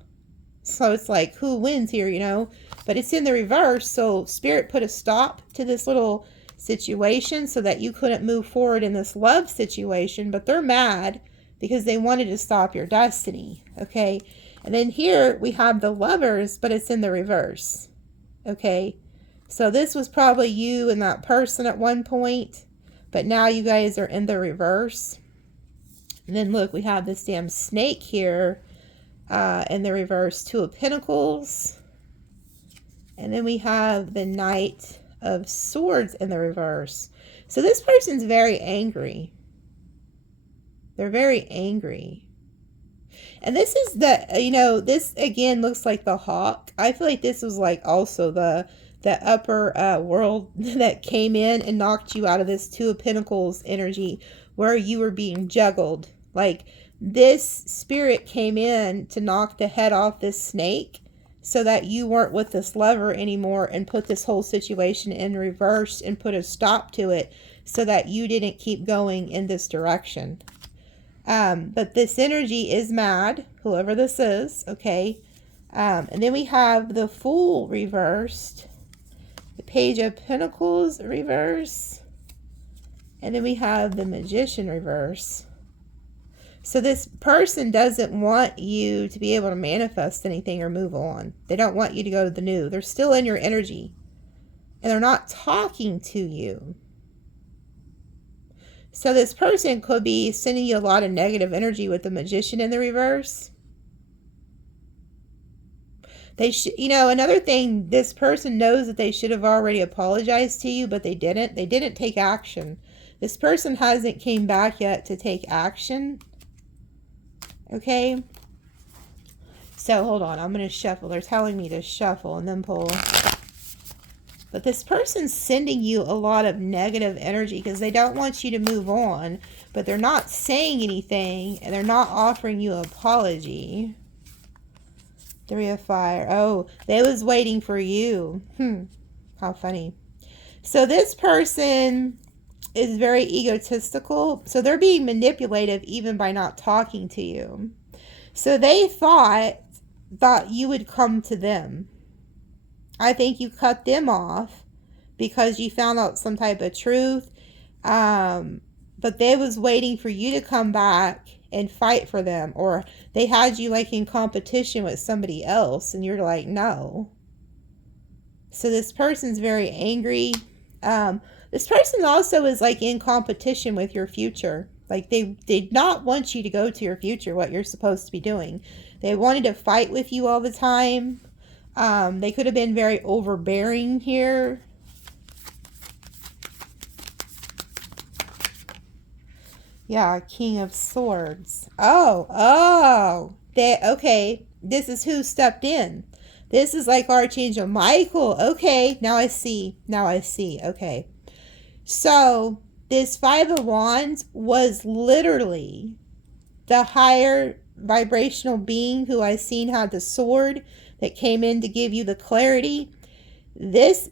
So it's like, who wins here, you know? But it's in the reverse, so Spirit put a stop to this little situation so that you couldn't move forward in this love situation, but they're mad because they wanted to stop your destiny, okay? And then here we have the Lovers, but it's in the reverse, okay? So this was probably you and that person at one point, but now you guys are in the reverse. And then look, we have this damn snake here in the reverse, Two of Pentacles. And then we have the Knight of Swords in the reverse. So this person's very angry. They're very angry. And this is the, you know, this again looks like the Hawk. I feel like this was like also the upper world that came in and knocked you out of this Two of Pentacles energy where you were being juggled. Like this spirit came in to knock the head off this snake so that you weren't with this lover anymore and put this whole situation in reverse and put a stop to it so that you didn't keep going in this direction. But this energy is mad, whoever this is, okay? And then we have the Fool reversed, the Page of Pentacles reverse, and then we have the Magician reverse. So this person doesn't want you to be able to manifest anything or move on. They don't want you to go to the new. They're still in your energy. And they're not talking to you. So this person could be sending you a lot of negative energy with the Magician in the reverse. They should, you know, another thing, this person knows that they should have already apologized to you, but they didn't. They didn't take action. This person hasn't came back yet to take action. Okay, so hold on, I'm going to shuffle. They're telling me to shuffle and then pull. But this person's sending you a lot of negative energy because they don't want you to move on, but they're not saying anything and they're not offering you an apology. Three of Fire. Oh, they was waiting for you. How funny. So this person is very egotistical. So they're being manipulative even by not talking to you. So they thought that you would come to them. I think you cut them off because you found out some type of truth. But they was waiting for you to come back and fight for them. Or they had you like in competition with somebody else. And you're like, no. So this person's very angry. This person also is like in competition with your future. Like they did not want you to go to your future, what you're supposed to be doing. They wanted to fight with you all the time. They could have been very overbearing here. Yeah, King of Swords. Okay. This is who stepped in. This is like Archangel Michael. Okay, now I see. Okay. So, this Five of Wands was literally the higher vibrational being who I seen had the sword that came in to give you the clarity. This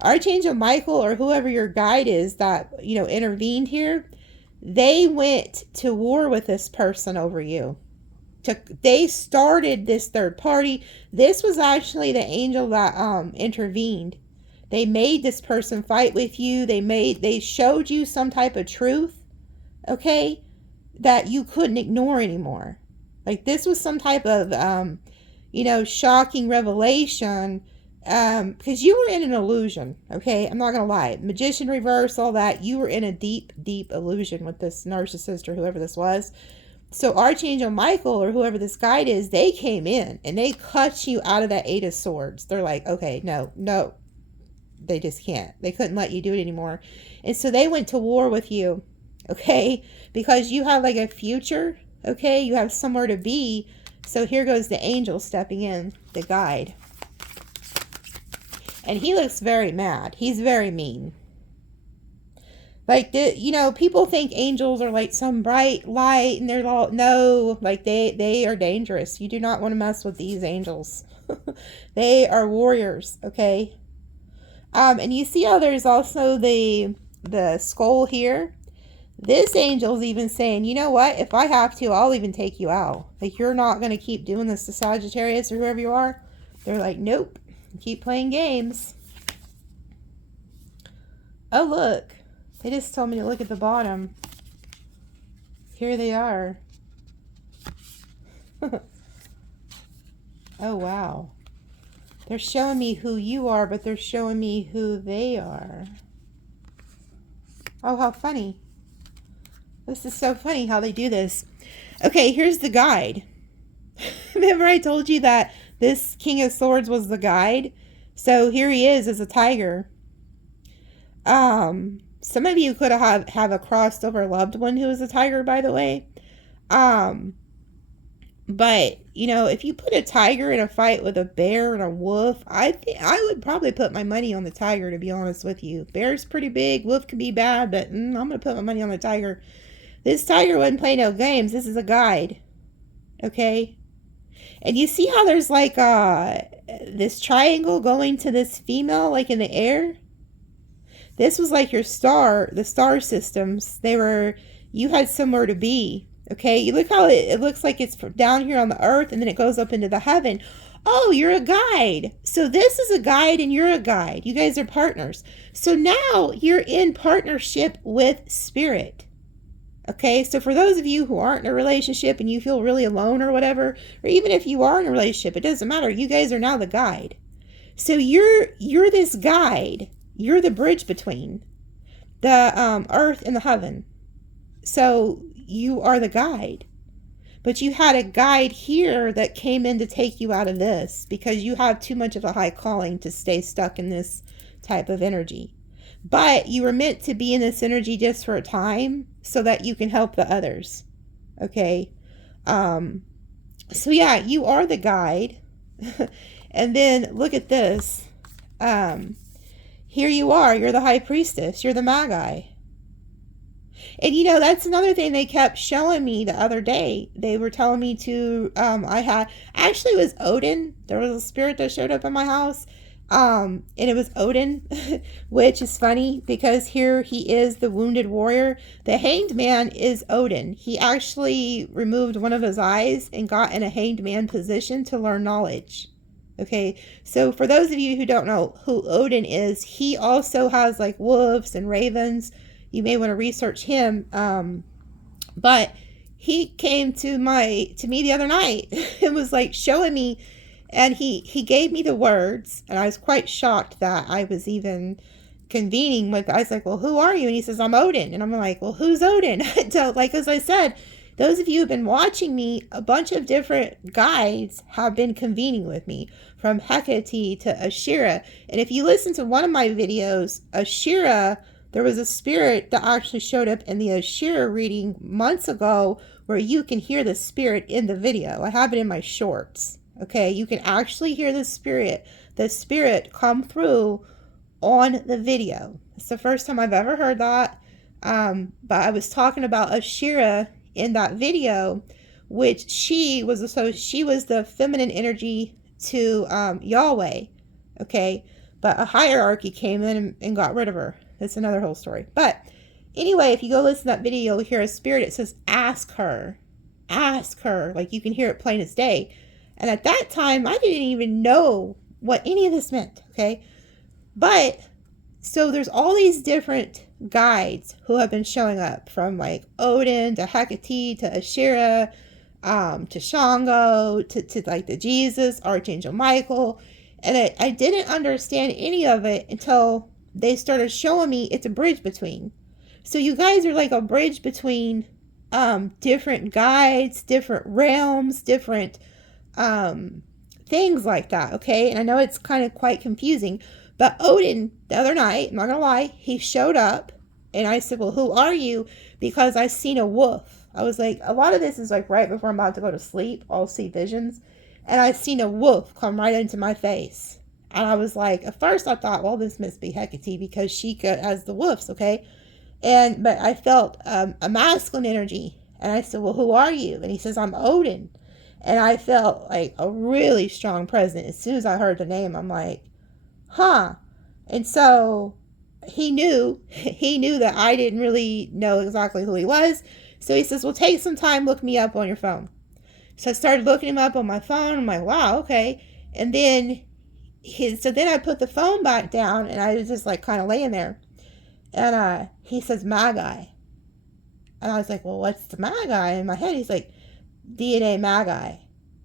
Archangel Michael or whoever your guide is that, you know, intervened here, they went to war with this person over you. They started this third party. This was actually the angel that intervened. They made this person fight with you. They showed you some type of truth, okay, that you couldn't ignore anymore. Like this was some type of, you know, shocking revelation, because you were in an illusion, okay? I'm not going to lie. Magician reverse, all that. You were in a deep, deep illusion with this narcissist or whoever this was. So Archangel Michael or whoever this guide is, they came in and they cut you out of that Eight of Swords. They're like, okay, no. They just can't. They couldn't let you do it anymore. And so they went to war with you, okay? Because you have like a future, okay? You have somewhere to be. So here goes the angel stepping in, the guide. And he looks very mad. He's very mean. Like, people think angels are like some bright light, and they're all, no, like they are dangerous. You do not want to mess with these angels. They are warriors, okay? And you see how there's also the skull here? This angel's even saying, you know what? If I have to, I'll even take you out. Like, you're not going to keep doing this to Sagittarius or whoever you are. They're like, nope. Keep playing games. Oh, look. They just told me to look at the bottom. Here they are. Oh, wow. They're showing me who you are, but they're showing me who they are. Oh, how funny. This is so funny how they do this. Okay, here's the guide. Remember I told you that this King of Swords was the guide? So here he is as a tiger. Some of you could have a crossed over loved one who is a tiger, by the way. But, if you put a tiger in a fight with a bear and a wolf, I would probably put my money on the tiger, to be honest with you. Bear's pretty big, wolf can be bad, but I'm going to put my money on the tiger. This tiger wouldn't play no games. This is a guide. Okay? And you see how there's like this triangle going to this female, like in the air? This was like your the star systems. You had somewhere to be. Okay? You look how it looks like it's down here on the earth, and then it goes up into the heaven. Oh, you're a guide. So this is a guide and you're a guide. You guys are partners. So now you're in partnership with spirit. Okay, so for those of you who aren't in a relationship and you feel really alone or whatever, or even if you are in a relationship, it doesn't matter. You guys are now the guide. So you're this guide. You're the bridge between the earth and the heaven. So you are the guide. But you had a guide here that came in to take you out of this because you have too much of a high calling to stay stuck in this type of energy. But you were meant to be in this energy just for a time so that you can help the others. Okay? So yeah, you are the guide. And then look at this. Here you are. You're the high priestess. You're the magi. And that's another thing they kept showing me the other day. They were telling me to, actually it was Odin. There was a spirit that showed up in my house. And it was Odin, which is funny because here he is, the wounded warrior. The hanged man is Odin. He actually removed one of his eyes and got in a hanged man position to learn knowledge. Okay, so for those of you who don't know who Odin is, he also has like wolves and ravens. You may want to research him. But he came to me the other night and was like showing me. And he gave me the words, and I was quite shocked that I was even convening with. I was like, well, who are you? And he says, I'm Odin. And I'm like, well, who's Odin? So, like, as I said, those of you who've been watching me, a bunch of different guides have been convening with me, from Hecate to Ashira. And if you listen to one of my videos, Ashira, there was a spirit that actually showed up in the Ashira reading months ago where you can hear the spirit in the video. I have it in my shorts. Okay, you can actually hear the spirit come through on the video. It's the first time I've ever heard that. But I was talking about Ashira in that video, which she was the feminine energy to Yahweh. Okay, but a hierarchy came in and got rid of her. That's another whole story. But anyway, if you go listen to that video, you'll hear a spirit. It says, ask her. Like you can hear it plain as day. And at that time, I didn't even know what any of this meant, okay? But, so there's all these different guides who have been showing up, from like Odin to Hecate to Ashira, to Shango, to like the Jesus, Archangel Michael. And I didn't understand any of it until they started showing me it's a bridge between. So you guys are like a bridge between different guides, different realms, different things like that, okay? And I know it's kind of quite confusing, but Odin, the other night, I'm not gonna lie, he showed up, and I said, well, who are you? Because I seen a wolf. I was like, a lot of this is like right before I'm about to go to sleep, I'll see visions, and I seen a wolf come right into my face. And I was like, at first I thought, well, this must be Hecate because she has the wolves, okay? But I felt a masculine energy. And I said, well, who are you? And he says, I'm Odin. And I felt like a really strong presence. As soon as I heard the name, I'm like, huh. And so he knew that I didn't really know exactly who he was. So he says, well, take some time, look me up on your phone. So I started looking him up on my phone. I'm like, wow, okay. And then then I put the phone back down, and I was just like kind of laying there. And he says, Magi. And I was like, well, what's the Magi? In my head, he's like, DNA Magi.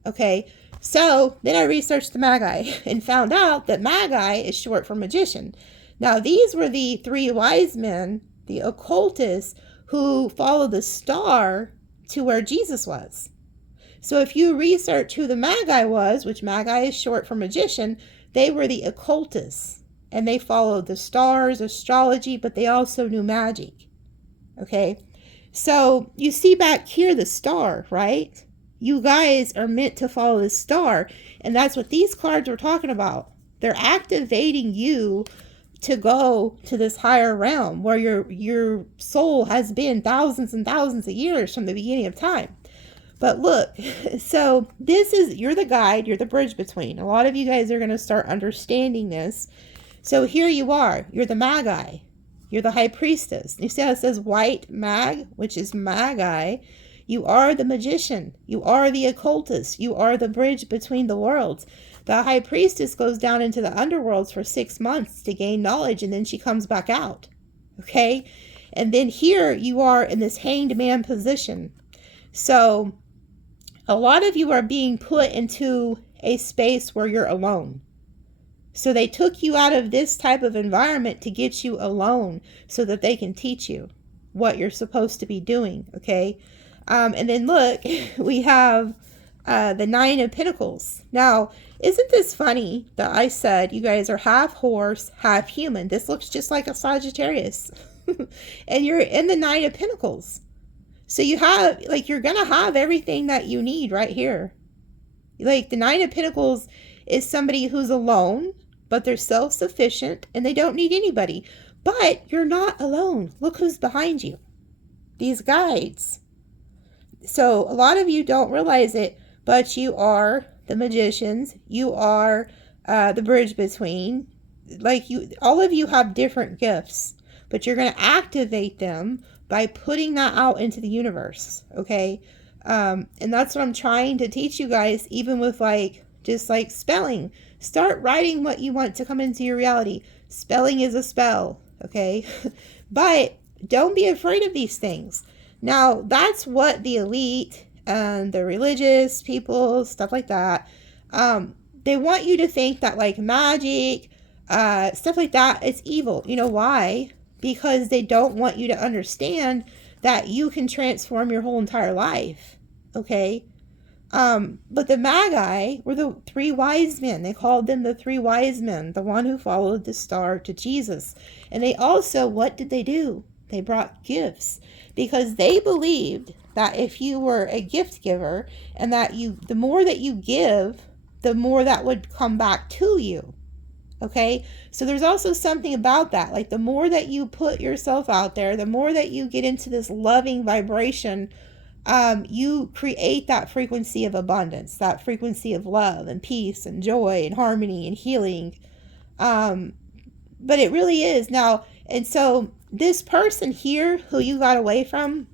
Okay. So then I researched the Magi and found out that Magi is short for magician. Now, these were the three wise men, the occultists, who followed the star to where Jesus was. So if you research who the Magi was, which Magi is short for magician, they were the occultists. And they followed the stars, astrology, but they also knew magic. Okay? So you see back here the star, right? You guys are meant to follow the star. And that's what these cards were talking about. They're activating you to go to this higher realm where your soul has been thousands and thousands of years from the beginning of time. But look, so you're the guide, you're the bridge between. A lot of you guys are going to start understanding this. So here you are, you're the Magi, you're the high priestess. You see how it says white mag, which is Magi. You are the magician, you are the occultist, you are the bridge between the worlds. The high priestess goes down into the underworlds for 6 months to gain knowledge, and then she comes back out. Okay? And then here you are in this hanged man position. So a lot of you are being put into a space where you're alone. So they took you out of this type of environment to get you alone so that they can teach you what you're supposed to be doing. Okay? And then look, we have the Nine of Pentacles. Now, isn't this funny that I said you guys are half horse, half human? This looks just like a Sagittarius. And you're in the Nine of Pentacles. So you have, you're going to have everything that you need right here. Like, the Nine of Pentacles is somebody who's alone, but they're self-sufficient and they don't need anybody. But you're not alone. Look who's behind you. These guides. So a lot of you don't realize it, but you are the magicians. You are the bridge between. All of you have different gifts, but you're going to activate them by putting that out into the universe. Okay. And that's what I'm trying to teach you guys, even with just spelling. Start writing what you want to come into your reality. Spelling is a spell. Okay. But don't be afraid of these things. Now, that's what the elite and the religious people, stuff like that, they want you to think that magic, stuff like that, is evil. You know why? Because they don't want you to understand that you can transform your whole entire life. Okay? But the Magi were the three wise men. They called them the three wise men, the one who followed the star to Jesus. And they also, what did they do? They brought gifts, because they believed that if you were a gift giver and that the more that you give, the more that would come back to you. Okay? So there's also something about that. The more that you put yourself out there, the more that you get into this loving vibration, you create that frequency of abundance, that frequency of love and peace and joy and harmony and healing. But it really is. Now, and so this person here who you got away from,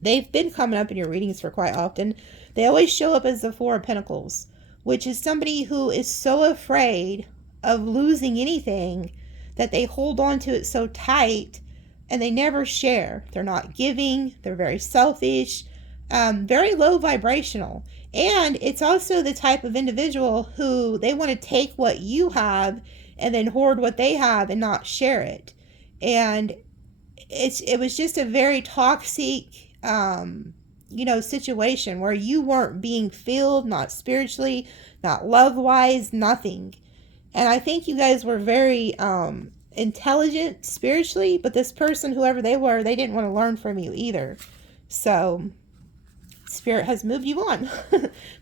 they've been coming up in your readings for quite often. They always show up as the Four of Pentacles, which is somebody who is so afraid of losing anything that they hold on to it so tight and they never share. They're not giving. They're very selfish, very low vibrational. And it's also the type of individual who they want to take what you have and then hoard what they have and not share it. And it was just a very toxic, situation where you weren't being filled, not spiritually, not love-wise, nothing. And I think you guys were very intelligent spiritually, but this person, whoever they were, they didn't want to learn from you either. So Spirit has moved you on.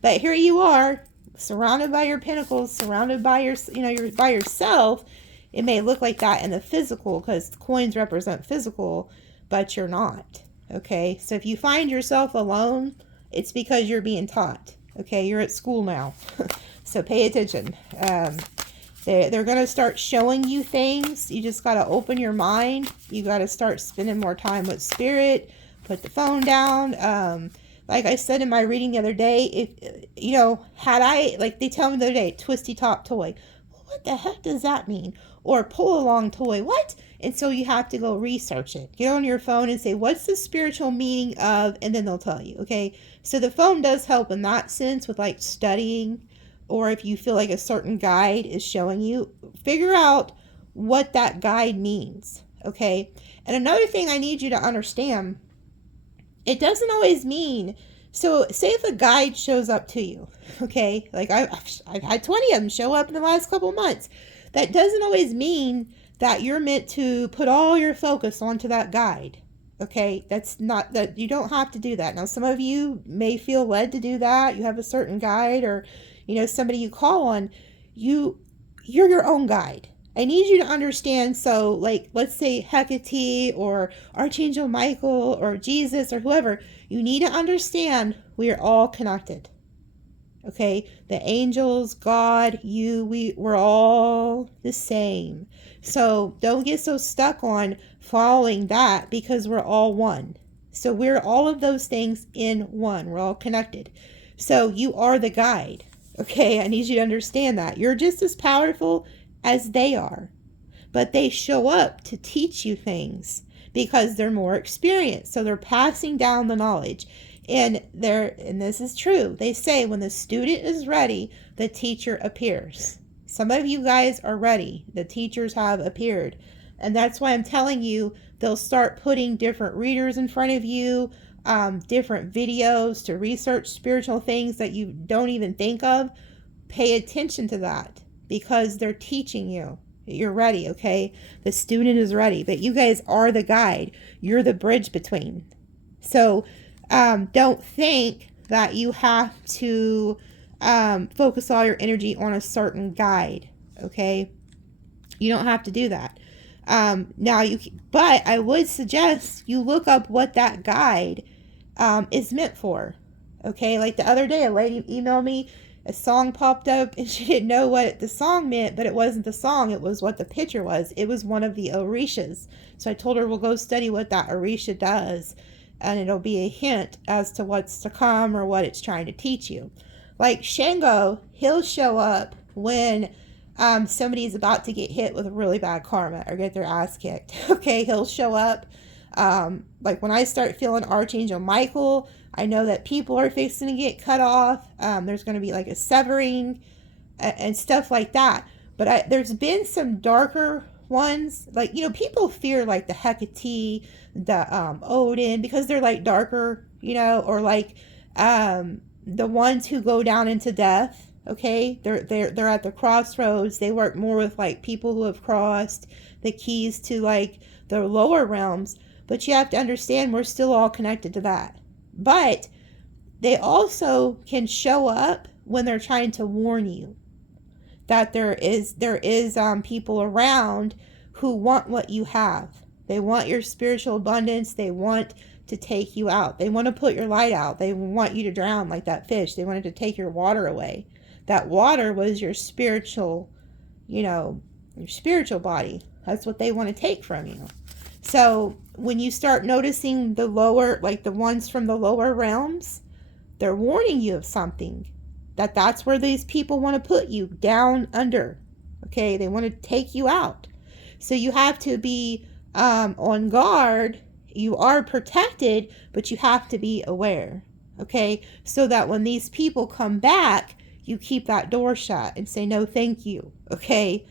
But here you are, surrounded by your pentacles, surrounded by you're by yourself. It may look like that in the physical because coins represent physical, but you're not. Okay, so if you find yourself alone, it's because you're being taught. Okay, you're at school now. So pay attention. They're going to start showing you things. You just got to open your mind. You got to start spending more time with spirit. Put the phone down. Like I said in my reading the other day, if, you know, had I, like they tell me the other day, twisty top toy. What the heck does that mean? Or pull along toy. What? And so you have to go research it. Get on your phone and say, what's the spiritual meaning of, and then they'll tell you. Okay. So the phone does help in that sense with like studying, or if you feel like a certain guide is showing you, figure out what that guide means. Okay. And another thing I need you to understand, it doesn't always mean, so say if a guide shows up to you, okay, like I've had 20 of them show up in the last couple months. That doesn't always mean that you're meant to put all your focus onto that guide. Okay, that's not, that you don't have to do that. Now, some of you may feel led to do that. You have a certain guide, or, you know, somebody you call on. You're your own guide. I need you to understand. So, like, let's say Hecate or Archangel Michael or Jesus or whoever, you need to understand we are all connected. Okay, the angels, God, you, we're all the same. So don't get so stuck on following that, because we're all one. So we're all of those things in one. We're all connected. So you are the guide. Okay, I need you to understand that. You're just as powerful as they are. But they show up to teach you things because they're more experienced. So they're passing down the knowledge. And this is true. They say when the student is ready, the teacher appears. Some of you guys are ready. The teachers have appeared. And that's why I'm telling you, they'll start putting different readers in front of you, different videos to research spiritual things that you don't even think of. Pay attention to that, because they're teaching you. You're ready, okay? The student is ready, but you guys are the guide. You're the bridge between. So don't think that you have to focus all your energy on a certain guide, okay? You don't have to do that. But I would suggest you look up what that guide is meant for, okay? Like the other day, a lady emailed me, a song popped up, and she didn't know what the song meant, but it wasn't the song, it was what the picture was. It was one of the Orishas. So I told her, we'll go study what that Orisha does, and it'll be a hint as to what's to come or what it's trying to teach you. Like Shango, he'll show up when somebody's about to get hit with really bad karma or get their ass kicked. Okay, he'll show up. Like when I start feeling Archangel Michael, I know that people are fixing to get cut off. There's going to be like a severing and stuff like that. But there's been some darker ones. Like, you know, people fear like the Hecate, the Odin, because they're like darker, you know, or like the ones who go down into death. Okay, they're at the crossroads. They work more with like people who have crossed the keys to like the lower realms. But you have to understand, we're still all connected to that. But they also can show up when they're trying to warn you that there is people around who want what you have. They want your spiritual abundance. They want to take you out. They want to put your light out. They want you to drown like that fish. They wanted to take your water away. That water was your spiritual, you know, your spiritual body. That's what they want to take from you. So when you start noticing the lower, like the ones from the lower realms, they're warning you of something. That's where these people want to put you, down under. Okay, they want to take you out. So you have to be on guard. You are protected, but you have to be aware. Okay, so that when these people come back, you keep that door shut and say no thank you. Okay,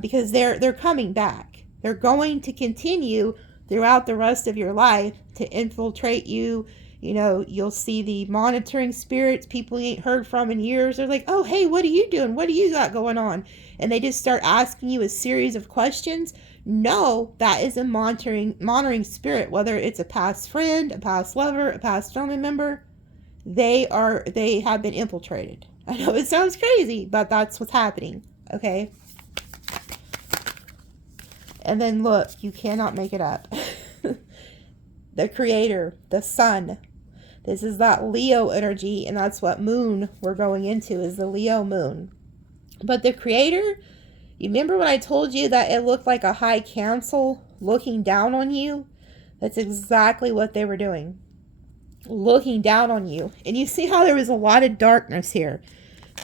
because they're coming back. They're going to continue throughout the rest of your life to infiltrate you. You know, you'll see the monitoring spirits, people you ain't heard from in years. They're like, oh, hey, what are you doing? What do you got going on? And they just start asking you a series of questions. No, that is a monitoring spirit, whether it's a past friend, a past lover, a past family member. They have been infiltrated. I know it sounds crazy, but that's what's happening. Okay. And then look, you cannot make it up. the creator, the sun. This is that Leo energy, and that's what moon we're going into, is the Leo moon. But the creator, you remember when I told you that it looked like a high council looking down on you? That's exactly what they were doing. Looking down on you. And you see how there was a lot of darkness here.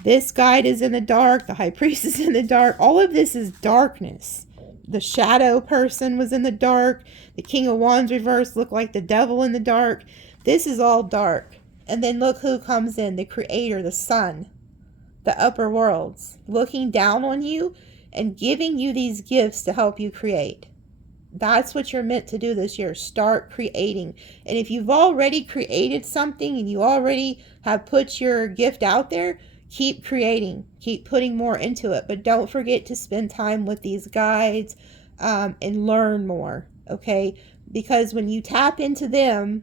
This guide is in the dark. The high priest is in the dark. All of this is darkness. The shadow person was in the dark. The King of Wands reversed looked like the devil in the dark. This is all dark. And then look who comes in. The creator, the sun. The upper worlds. Looking down on you and giving you these gifts to help you create. That's what you're meant to do this year. Start creating. And if you've already created something and you already have put your gift out there, keep creating. Keep putting more into it. But don't forget to spend time with these guides and learn more. Okay? Because when you tap into them,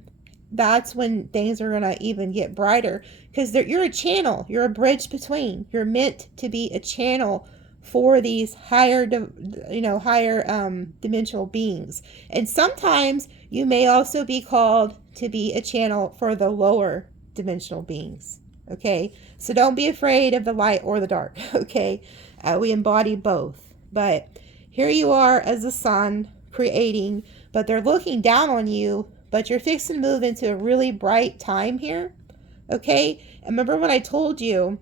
that's when things are going to even get brighter. Because you're a channel. You're a bridge between. You're meant to be a channel for these higher dimensional beings. And sometimes you may also be called to be a channel for the lower dimensional beings. Okay, so don't be afraid of the light or the dark. Okay, we embody both. But here you are as a sun creating, but they're looking down on you, but you're fixing to move into a really bright time here. Okay, and remember when I told you,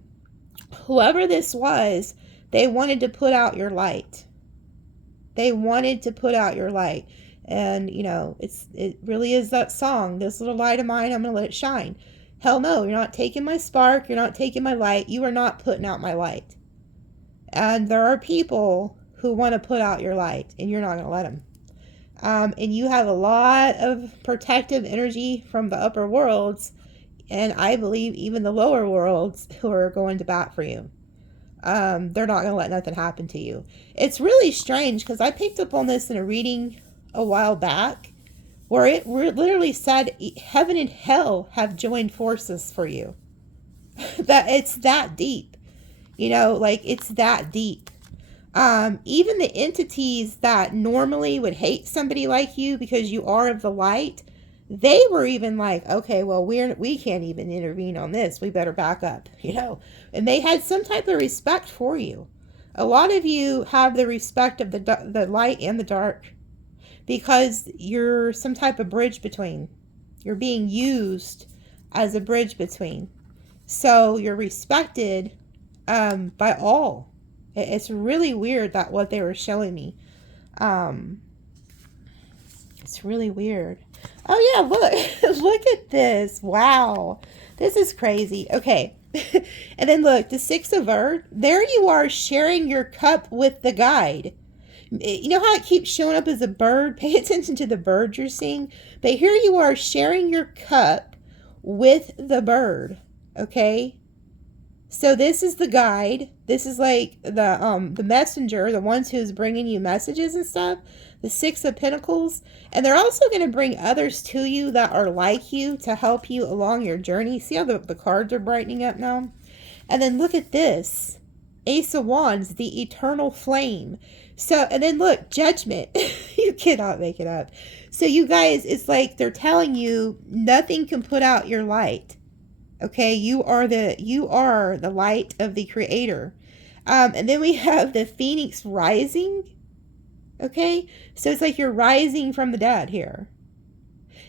whoever this was, they wanted to put out your light. They wanted to put out your light. And, you know, it really is that song, this little light of mine, I'm going to let it shine. Hell no, you're not taking my spark. You're not taking my light. You are not putting out my light. And there are people who want to put out your light, and you're not going to let them. And you have a lot of protective energy from the upper worlds, and I believe even the lower worlds who are going to bat for you. They're not going to let nothing happen to you. It's really strange because I picked up on this in a reading a while back where it literally said heaven and hell have joined forces for you. That it's that deep, you know, like it's that deep. Even the entities that normally would hate somebody like you because you are of the light, they were even like, okay, well, we can't even intervene on this. We better back up, you know. And they had some type of respect for you. A lot of you have the respect of the light and the dark because you're some type of bridge between. You're being used as a bridge between. So you're respected by all. It's really weird that what they were showing me. It's really weird. Oh yeah, look, look at this. Wow. This is crazy. Okay. And then look, the Six of Earth, there you are sharing your cup with the guide. You know how it keeps showing up as a bird? Pay attention to the bird you're seeing. But here you are sharing your cup with the bird. Okay. So this is the guide. This is like the messenger, the ones who's bringing you messages and stuff. The Six of Pentacles. And they're also going to bring others to you that are like you to help you along your journey. See how the cards are brightening up now? And then look at this. Ace of Wands, the eternal flame. So, and then look, Judgment. You cannot make it up. So you guys, it's like they're telling you nothing can put out your light. Okay, you are the light of the creator. And then we have the Phoenix rising. Okay, so it's like you're rising from the dead here.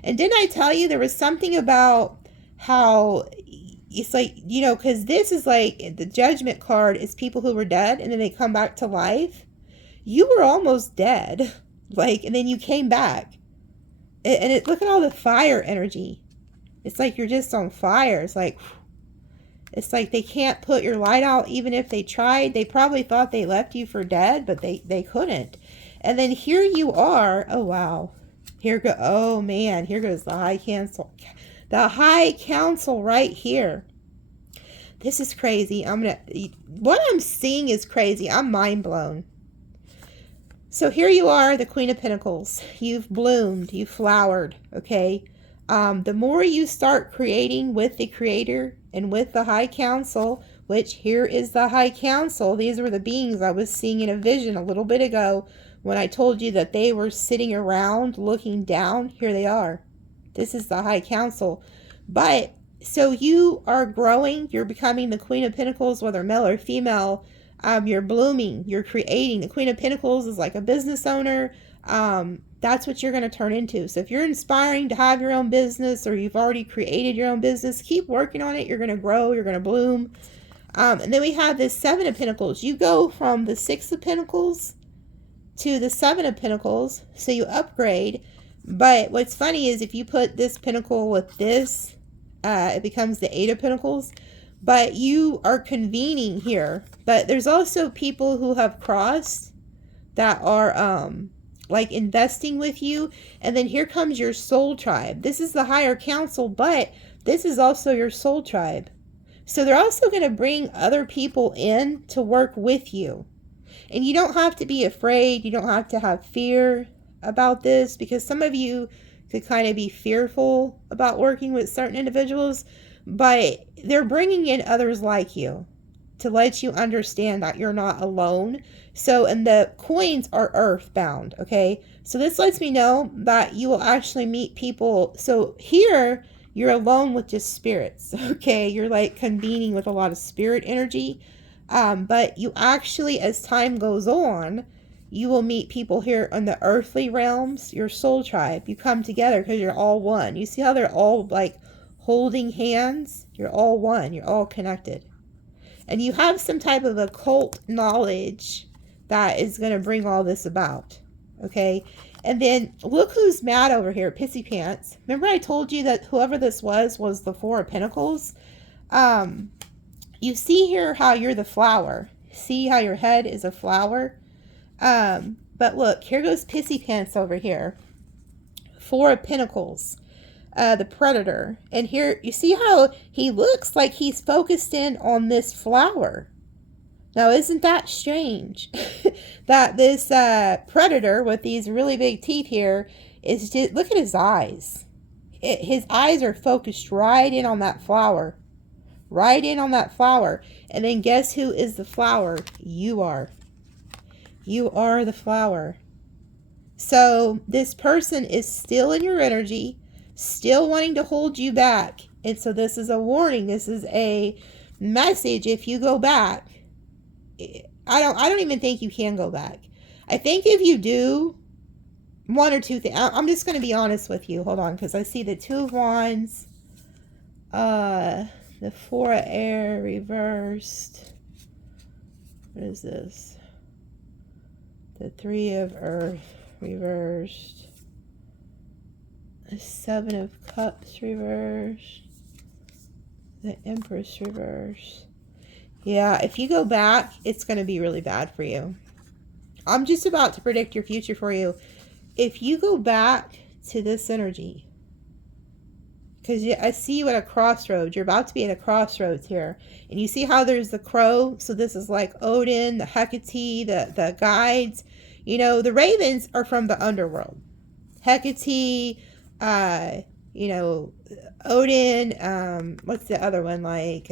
And didn't I tell you there was something about how it's like, you know, because this is like the Judgment card is people who were dead and then they come back to life. You were almost dead, like, and then you came back. And look at all the fire energy. It's like you're just on fire. It's like they can't put your light out even if they tried. They probably thought they left you for dead, but they couldn't. And then here you are. Oh, wow. Oh, man. Here goes the High Council. The High Council right here. This is crazy. What I'm seeing is crazy. I'm mind blown. So here you are, the Queen of Pentacles. You've bloomed. You've flowered. Okay. The more you start creating with the Creator and with the High Council, which here is the High Council. These were the beings I was seeing in a vision a little bit ago when I told you that they were sitting around looking down. Here they are. This is the High Council. But, so you are growing. You're becoming the Queen of Pentacles, whether male or female. You're blooming. You're creating. The Queen of Pentacles is like a business owner. That's what you're going to turn into. So if you're inspiring to have your own business, or you've already created your own business, keep working on it. You're going to grow. You're going to bloom. And then we have this Seven of Pentacles. You go from the Six of Pentacles to the Seven of Pentacles. So you upgrade. But what's funny is if you put this pentacle with this, it becomes the Eight of Pentacles. But you are convening here. But there's also people who have crossed that are like investing with you. And then here comes your soul tribe. This is the higher council, but this is also your soul tribe. So they're also going to bring other people in to work with you. And you don't have to be afraid. You don't have to have fear about this, because some of you could kind of be fearful about working with certain individuals, but they're bringing in others like you to let you understand that you're not alone. So, and the coins are earthbound, okay? So this lets me know that you will actually meet people. So here, you're alone with just spirits, okay? You're like convening with a lot of spirit energy. But you actually, as time goes on, you will meet people here in the earthly realms, your soul tribe. You come together because you're all one. You see how they're all like holding hands? You're all one. You're all connected. And you have some type of occult knowledge that is going to bring all this about, okay? And then look who's mad over here, Pissy Pants. Remember I told you that whoever this was the Four of Pentacles? You see here how you're the flower. See how your head is a flower? But look, here goes Pissy Pants over here. Four of Pentacles. The Predator. And here, you see how he looks like he's focused in on this flower. Now, isn't that strange? That this Predator with these really big teeth here is just, look at his eyes. His eyes are focused right in on that flower. Right in on that flower. And then guess who is the flower? You are. You are the flower. So this person is still in your energy, still wanting to hold you back. And so this is a warning. This is a message. If you go back, I don't even think you can go back. I think if you do, one or two things. I'm just going to be honest with you. Hold on, because I see the Two of Wands, the Four of Air reversed. What is this? The Three of Earth reversed. The Seven of Cups reversed. The Empress reversed. Yeah, if you go back, it's going to be really bad for you. I'm just about to predict your future for you. If you go back to this energy, because I see you at a crossroads. You're about to be at a crossroads here. And you see how there's the crow? So this is like Odin, the Hecate, the guides. You know, the ravens are from the underworld. Hecate, you know, Odin, what's the other one like?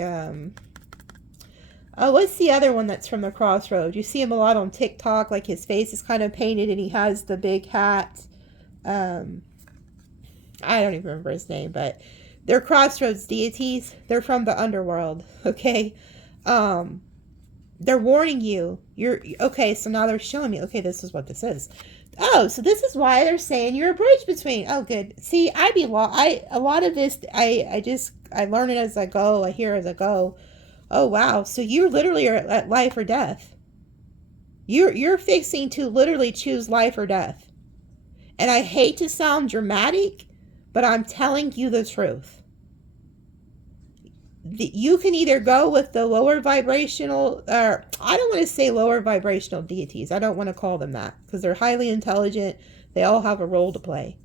Oh, what's the other one that's from the crossroads? You see him a lot on TikTok, like his face is kind of painted and he has the big hat. I don't even remember his name, but they're crossroads deities. They're from the underworld, okay? They're warning you. Okay, so now they're showing me, okay, this is what this is. Oh, so this is why they're saying you're a bridge between. Oh, good. See, a lot of this, I learn it as I go. I hear as I go. Oh, wow. So you literally are at life or death. You're fixing to literally choose life or death. And I hate to sound dramatic, but I'm telling you the truth. You can either go with the lower vibrational, or I don't want to say lower vibrational deities. I don't want to call them that because they're highly intelligent. They all have a role to play.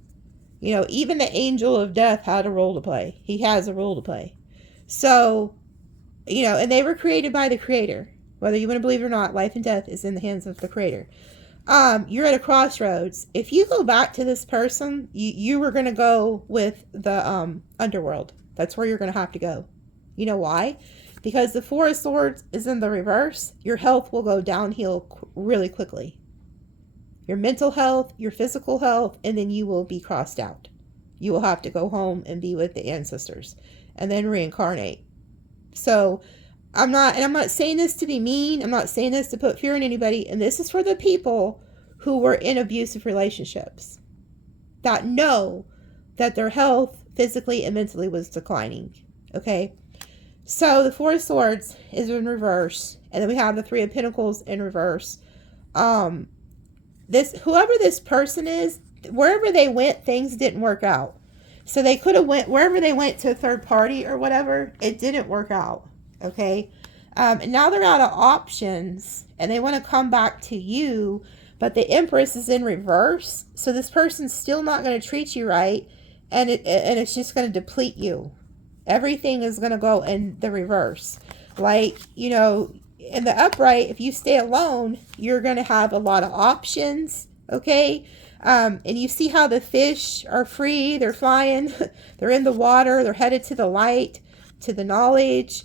You know, even the angel of death had a role to play. He has a role to play. So, you know, and they were created by the creator. Whether you want to believe it or not, life and death is in the hands of the creator. You're at a crossroads. If you go back to this person, you were going to go with the underworld. That's where you're going to have to go. You know why? Because the Four of Swords is in the reverse. Your health will go downhill really quickly. Your mental health, your physical health, and then you will be crossed out. You will have to go home and be with the ancestors and then reincarnate. So I'm not saying this to be mean. I'm not saying this to put fear in anybody. And this is for the people who were in abusive relationships that know that their health physically and mentally was declining. Okay. So the Four of Swords is in reverse. And then we have the Three of Pentacles in reverse. Whoever this person is, wherever they went, things didn't work out. So they could have went wherever they went to a third party or whatever. It didn't work out. Okay. And now they're out of options and they want to come back to you, but the Empress is in reverse. So this person's still not going to treat you right. And it's just going to deplete you. Everything is going to go in the reverse. Like, you know, in the upright, if you stay alone, you're going to have a lot of options. Okay. And you see how the fish are free. They're flying. They're in the water. They're headed to the light, to the knowledge.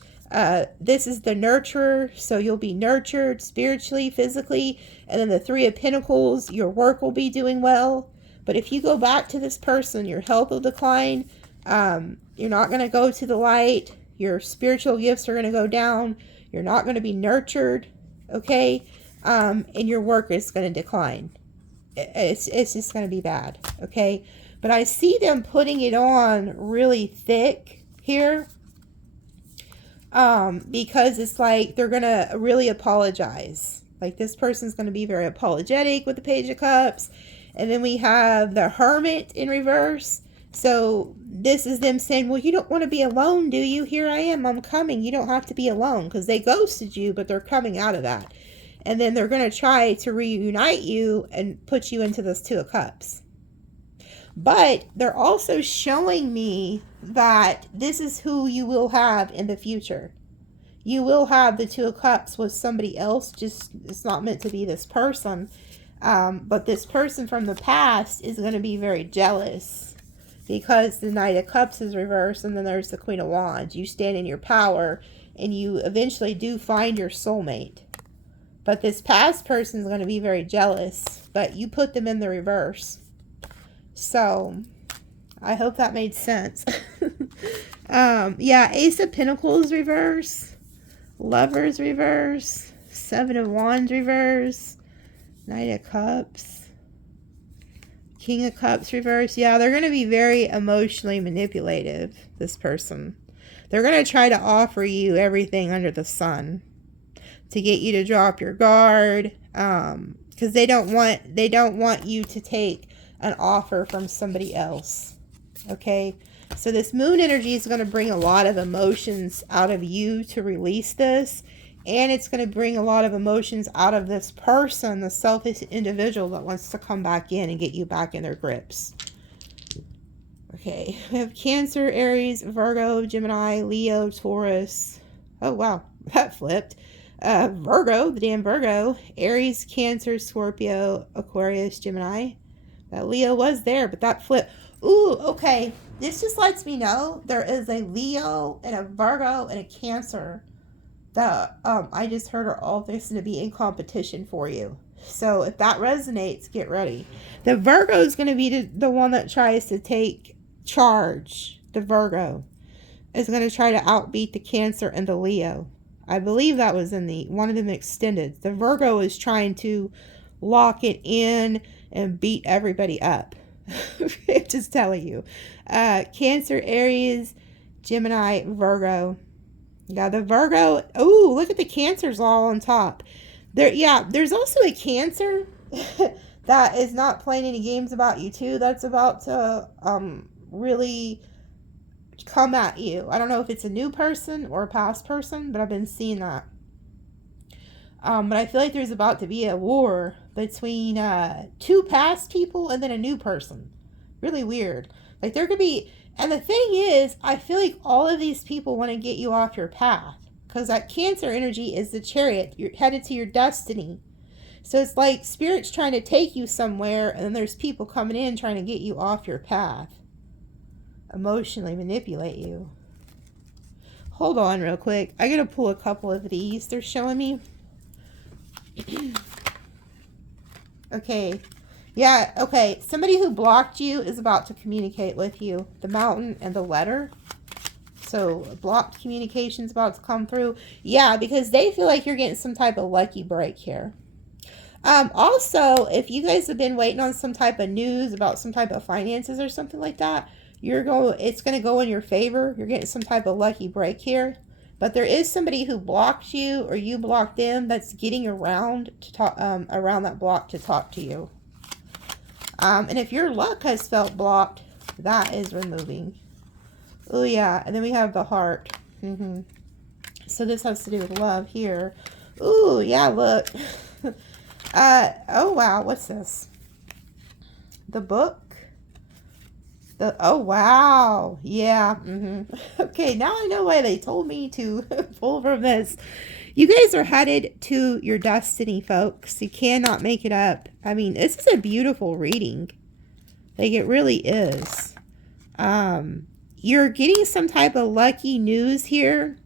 This is the nurturer. So you'll be nurtured spiritually, physically. And then the Three of Pentacles, your work will be doing well. But if you go back to this person, your health will decline. You're not going to go to the light. Your spiritual gifts are going to go down. You're not going to be nurtured. Okay. And your work is going to decline. It's just going to be bad. Okay. But I see them putting it on really thick here. Because it's like they're going to really apologize. Like this person's going to be very apologetic with the Page of Cups. And then we have the Hermit in reverse. So this is them saying, well, you don't want to be alone, do you? Here I am. I'm coming. You don't have to be alone, because they ghosted you, but they're coming out of that. And then they're going to try to reunite you and put you into this Two of Cups. But they're also showing me that this is who you will have in the future. You will have the Two of Cups with somebody else. Just, it's not meant to be this person. But this person from the past is going to be very jealous. Because the Knight of Cups is reversed, and then there's the Queen of Wands. You stand in your power, and you eventually do find your soulmate. But this past person is going to be very jealous, but you put them in the reverse. So, I hope that made sense. Yeah, Ace of Pentacles reverse, Lovers reverse, Seven of Wands reverse, Knight of Cups. King of Cups reverse. Yeah, they're going to be very emotionally manipulative, this person. They're going to try to offer you everything under the sun to get you to drop your guard, because they don't want you to take an offer from somebody else. Okay? So this moon energy is going to bring a lot of emotions out of you to release this. And it's going to bring a lot of emotions out of this person, the selfish individual that wants to come back in and get you back in their grips. Okay, we have Cancer, Aries, Virgo, Gemini, Leo, Taurus. Oh, wow, that flipped. Virgo, the damn Virgo. Aries, Cancer, Scorpio, Aquarius, Gemini. That Leo was there, but that flipped. Ooh, okay. This just lets me know there is a Leo and a Virgo and a Cancer that I just heard are all fixing to be in competition for you. So if that resonates, get ready. The Virgo is going to be the one that tries to take charge. The Virgo is going to try to outbeat the Cancer and the Leo. I believe that was in one of them extended. The Virgo is trying to lock it in and beat everybody up. I'm just telling you. Cancer, Aries, Gemini, Virgo. Yeah, the Virgo. Oh, look at the Cancers all on top. There's also a Cancer that is not playing any games about you too. That's about to really come at you. I don't know if it's a new person or a past person, but I've been seeing that. But I feel like there's about to be a war between two past people and then a new person. Really weird. Like there could be. And the thing is, I feel like all of these people want to get you off your path. Because that Cancer energy is the Chariot. You're headed to your destiny. So it's like Spirit's trying to take you somewhere. And then there's people coming in trying to get you off your path. Emotionally manipulate you. Hold on real quick. I got to pull a couple of these they're showing me. Okay. Yeah, okay. Somebody who blocked you is about to communicate with you. The mountain and the letter. So blocked communication's about to come through. Yeah, because they feel like you're getting some type of lucky break here. Also, if you guys have been waiting on some type of news about some type of finances or something like that, it's going to go in your favor. You're getting some type of lucky break here. But there is somebody who blocked you or you blocked them that's getting around to talk around that block to talk to you. And if your luck has felt blocked, that is removing. Oh yeah, and then we have the heart. So this has to do with love here. Ooh, yeah, look. Oh wow, what's this? The book? Oh wow, yeah. Okay, now I know why they told me to pull from this. You guys are headed to your destiny, folks. You cannot make it up. I mean, this is a beautiful reading. Like, it really is. You're getting some type of lucky news here,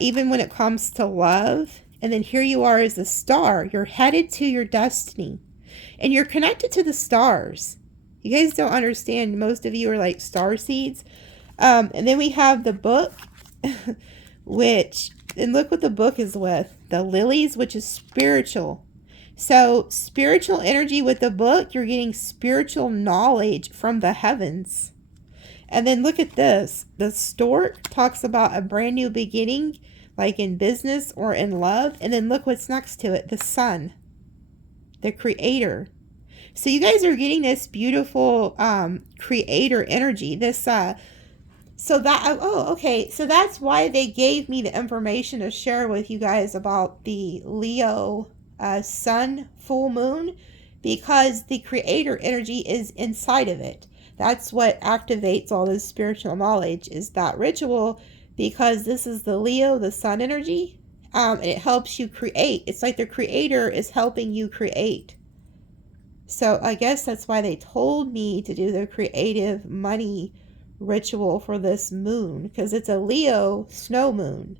even when it comes to love. And then here you are as a star. You're headed to your destiny. And you're connected to the stars. You guys don't understand. Most of you are like star seeds. And then we have the book, and look what the book is with. The lilies, which is spiritual. So spiritual energy with the book, you're getting spiritual knowledge from the heavens. And then look at this. The stork talks about a brand new beginning, like in business or in love. And then look what's next to it. The sun, the creator. So you guys are getting this beautiful creator energy. So that's why they gave me the information to share with you guys about the Leo sun full moon, because the creator energy is inside of it. That's what activates all this spiritual knowledge, is that ritual, because this is the Leo, the sun energy, and it helps you create. It's like the creator is helping you create. So I guess that's why they told me to do the creative money ritual for this moon, because it's a Leo snow moon.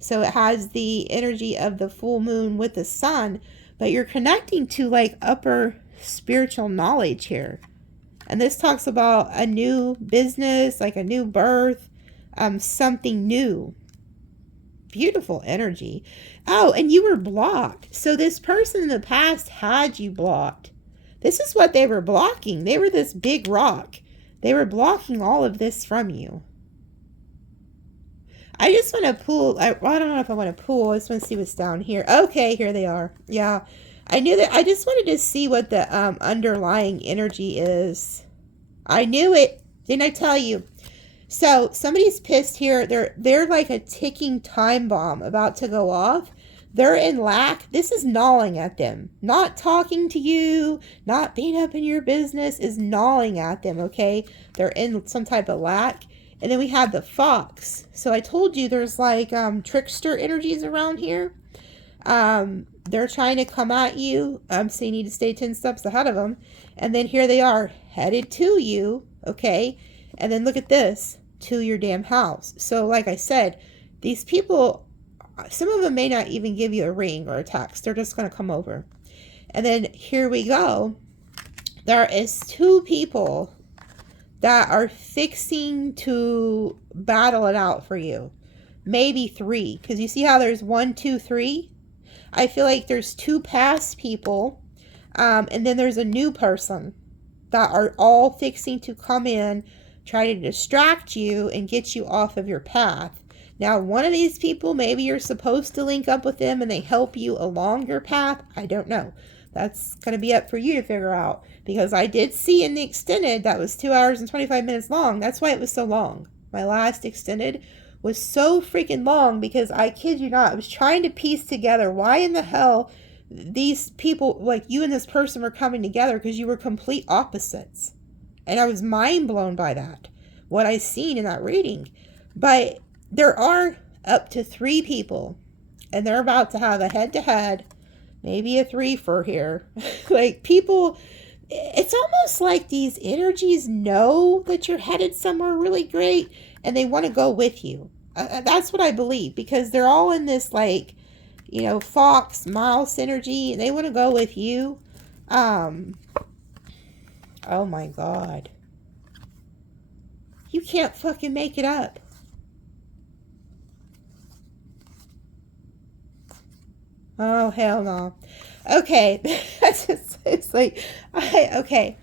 So it has the energy of the full moon with the sun, but you're connecting to like upper spiritual knowledge here. And this talks about a new business, like a new birth, something new. Beautiful energy. Oh, and you were blocked. So this person in the past had you blocked. This is what they were blocking. They were this big rock. They were blocking all of this from you. I just want to pull. I don't know if I want to pull. I just want to see what's down here. Okay, here they are. Yeah. I knew that. I just wanted to see what the underlying energy is. I knew it. Didn't I tell you? So somebody's pissed here. They're like a ticking time bomb about to go off. They're in lack. This is gnawing at them. Not talking to you, not being up in your business is gnawing at them, okay? They're in some type of lack. And then we have the fox. So I told you there's like trickster energies around here. They're trying to come at you. So you need to stay 10 steps ahead of them. And then here they are headed to you, okay? And then look at this, to your damn house. So like I said, these people, some of them may not even give you a ring or a text. They're just going to come over. And then here we go. There is 2 people that are fixing to battle it out for you. Maybe 3. Because you see how there's 1, 2, 3? I feel like there's 2 past people. And then there's a new person that are all fixing to come in, try to distract you and get you off of your path. Now, one of these people, maybe you're supposed to link up with them and they help you along your path. I don't know. That's going to be up for you to figure out. Because I did see in the extended that was 2 hours and 25 minutes long. That's why it was so long. My last extended was so freaking long because I kid you not, I was trying to piece together why in the hell these people, like you and this person, were coming together, because you were complete opposites. And I was mind blown by that, what I seen in that reading. But there are up to 3 people, and they're about to have a head-to-head, maybe a 3-for here. Like, people, it's almost like these energies know that you're headed somewhere really great, and they want to go with you. That's what I believe, because they're all in this, like, you know, fox, mouse energy, and they want to go with you. Oh my God. You can't fucking make it up. Oh, hell no. Okay. It's like, okay.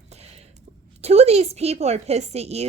2 of these people are pissed at you.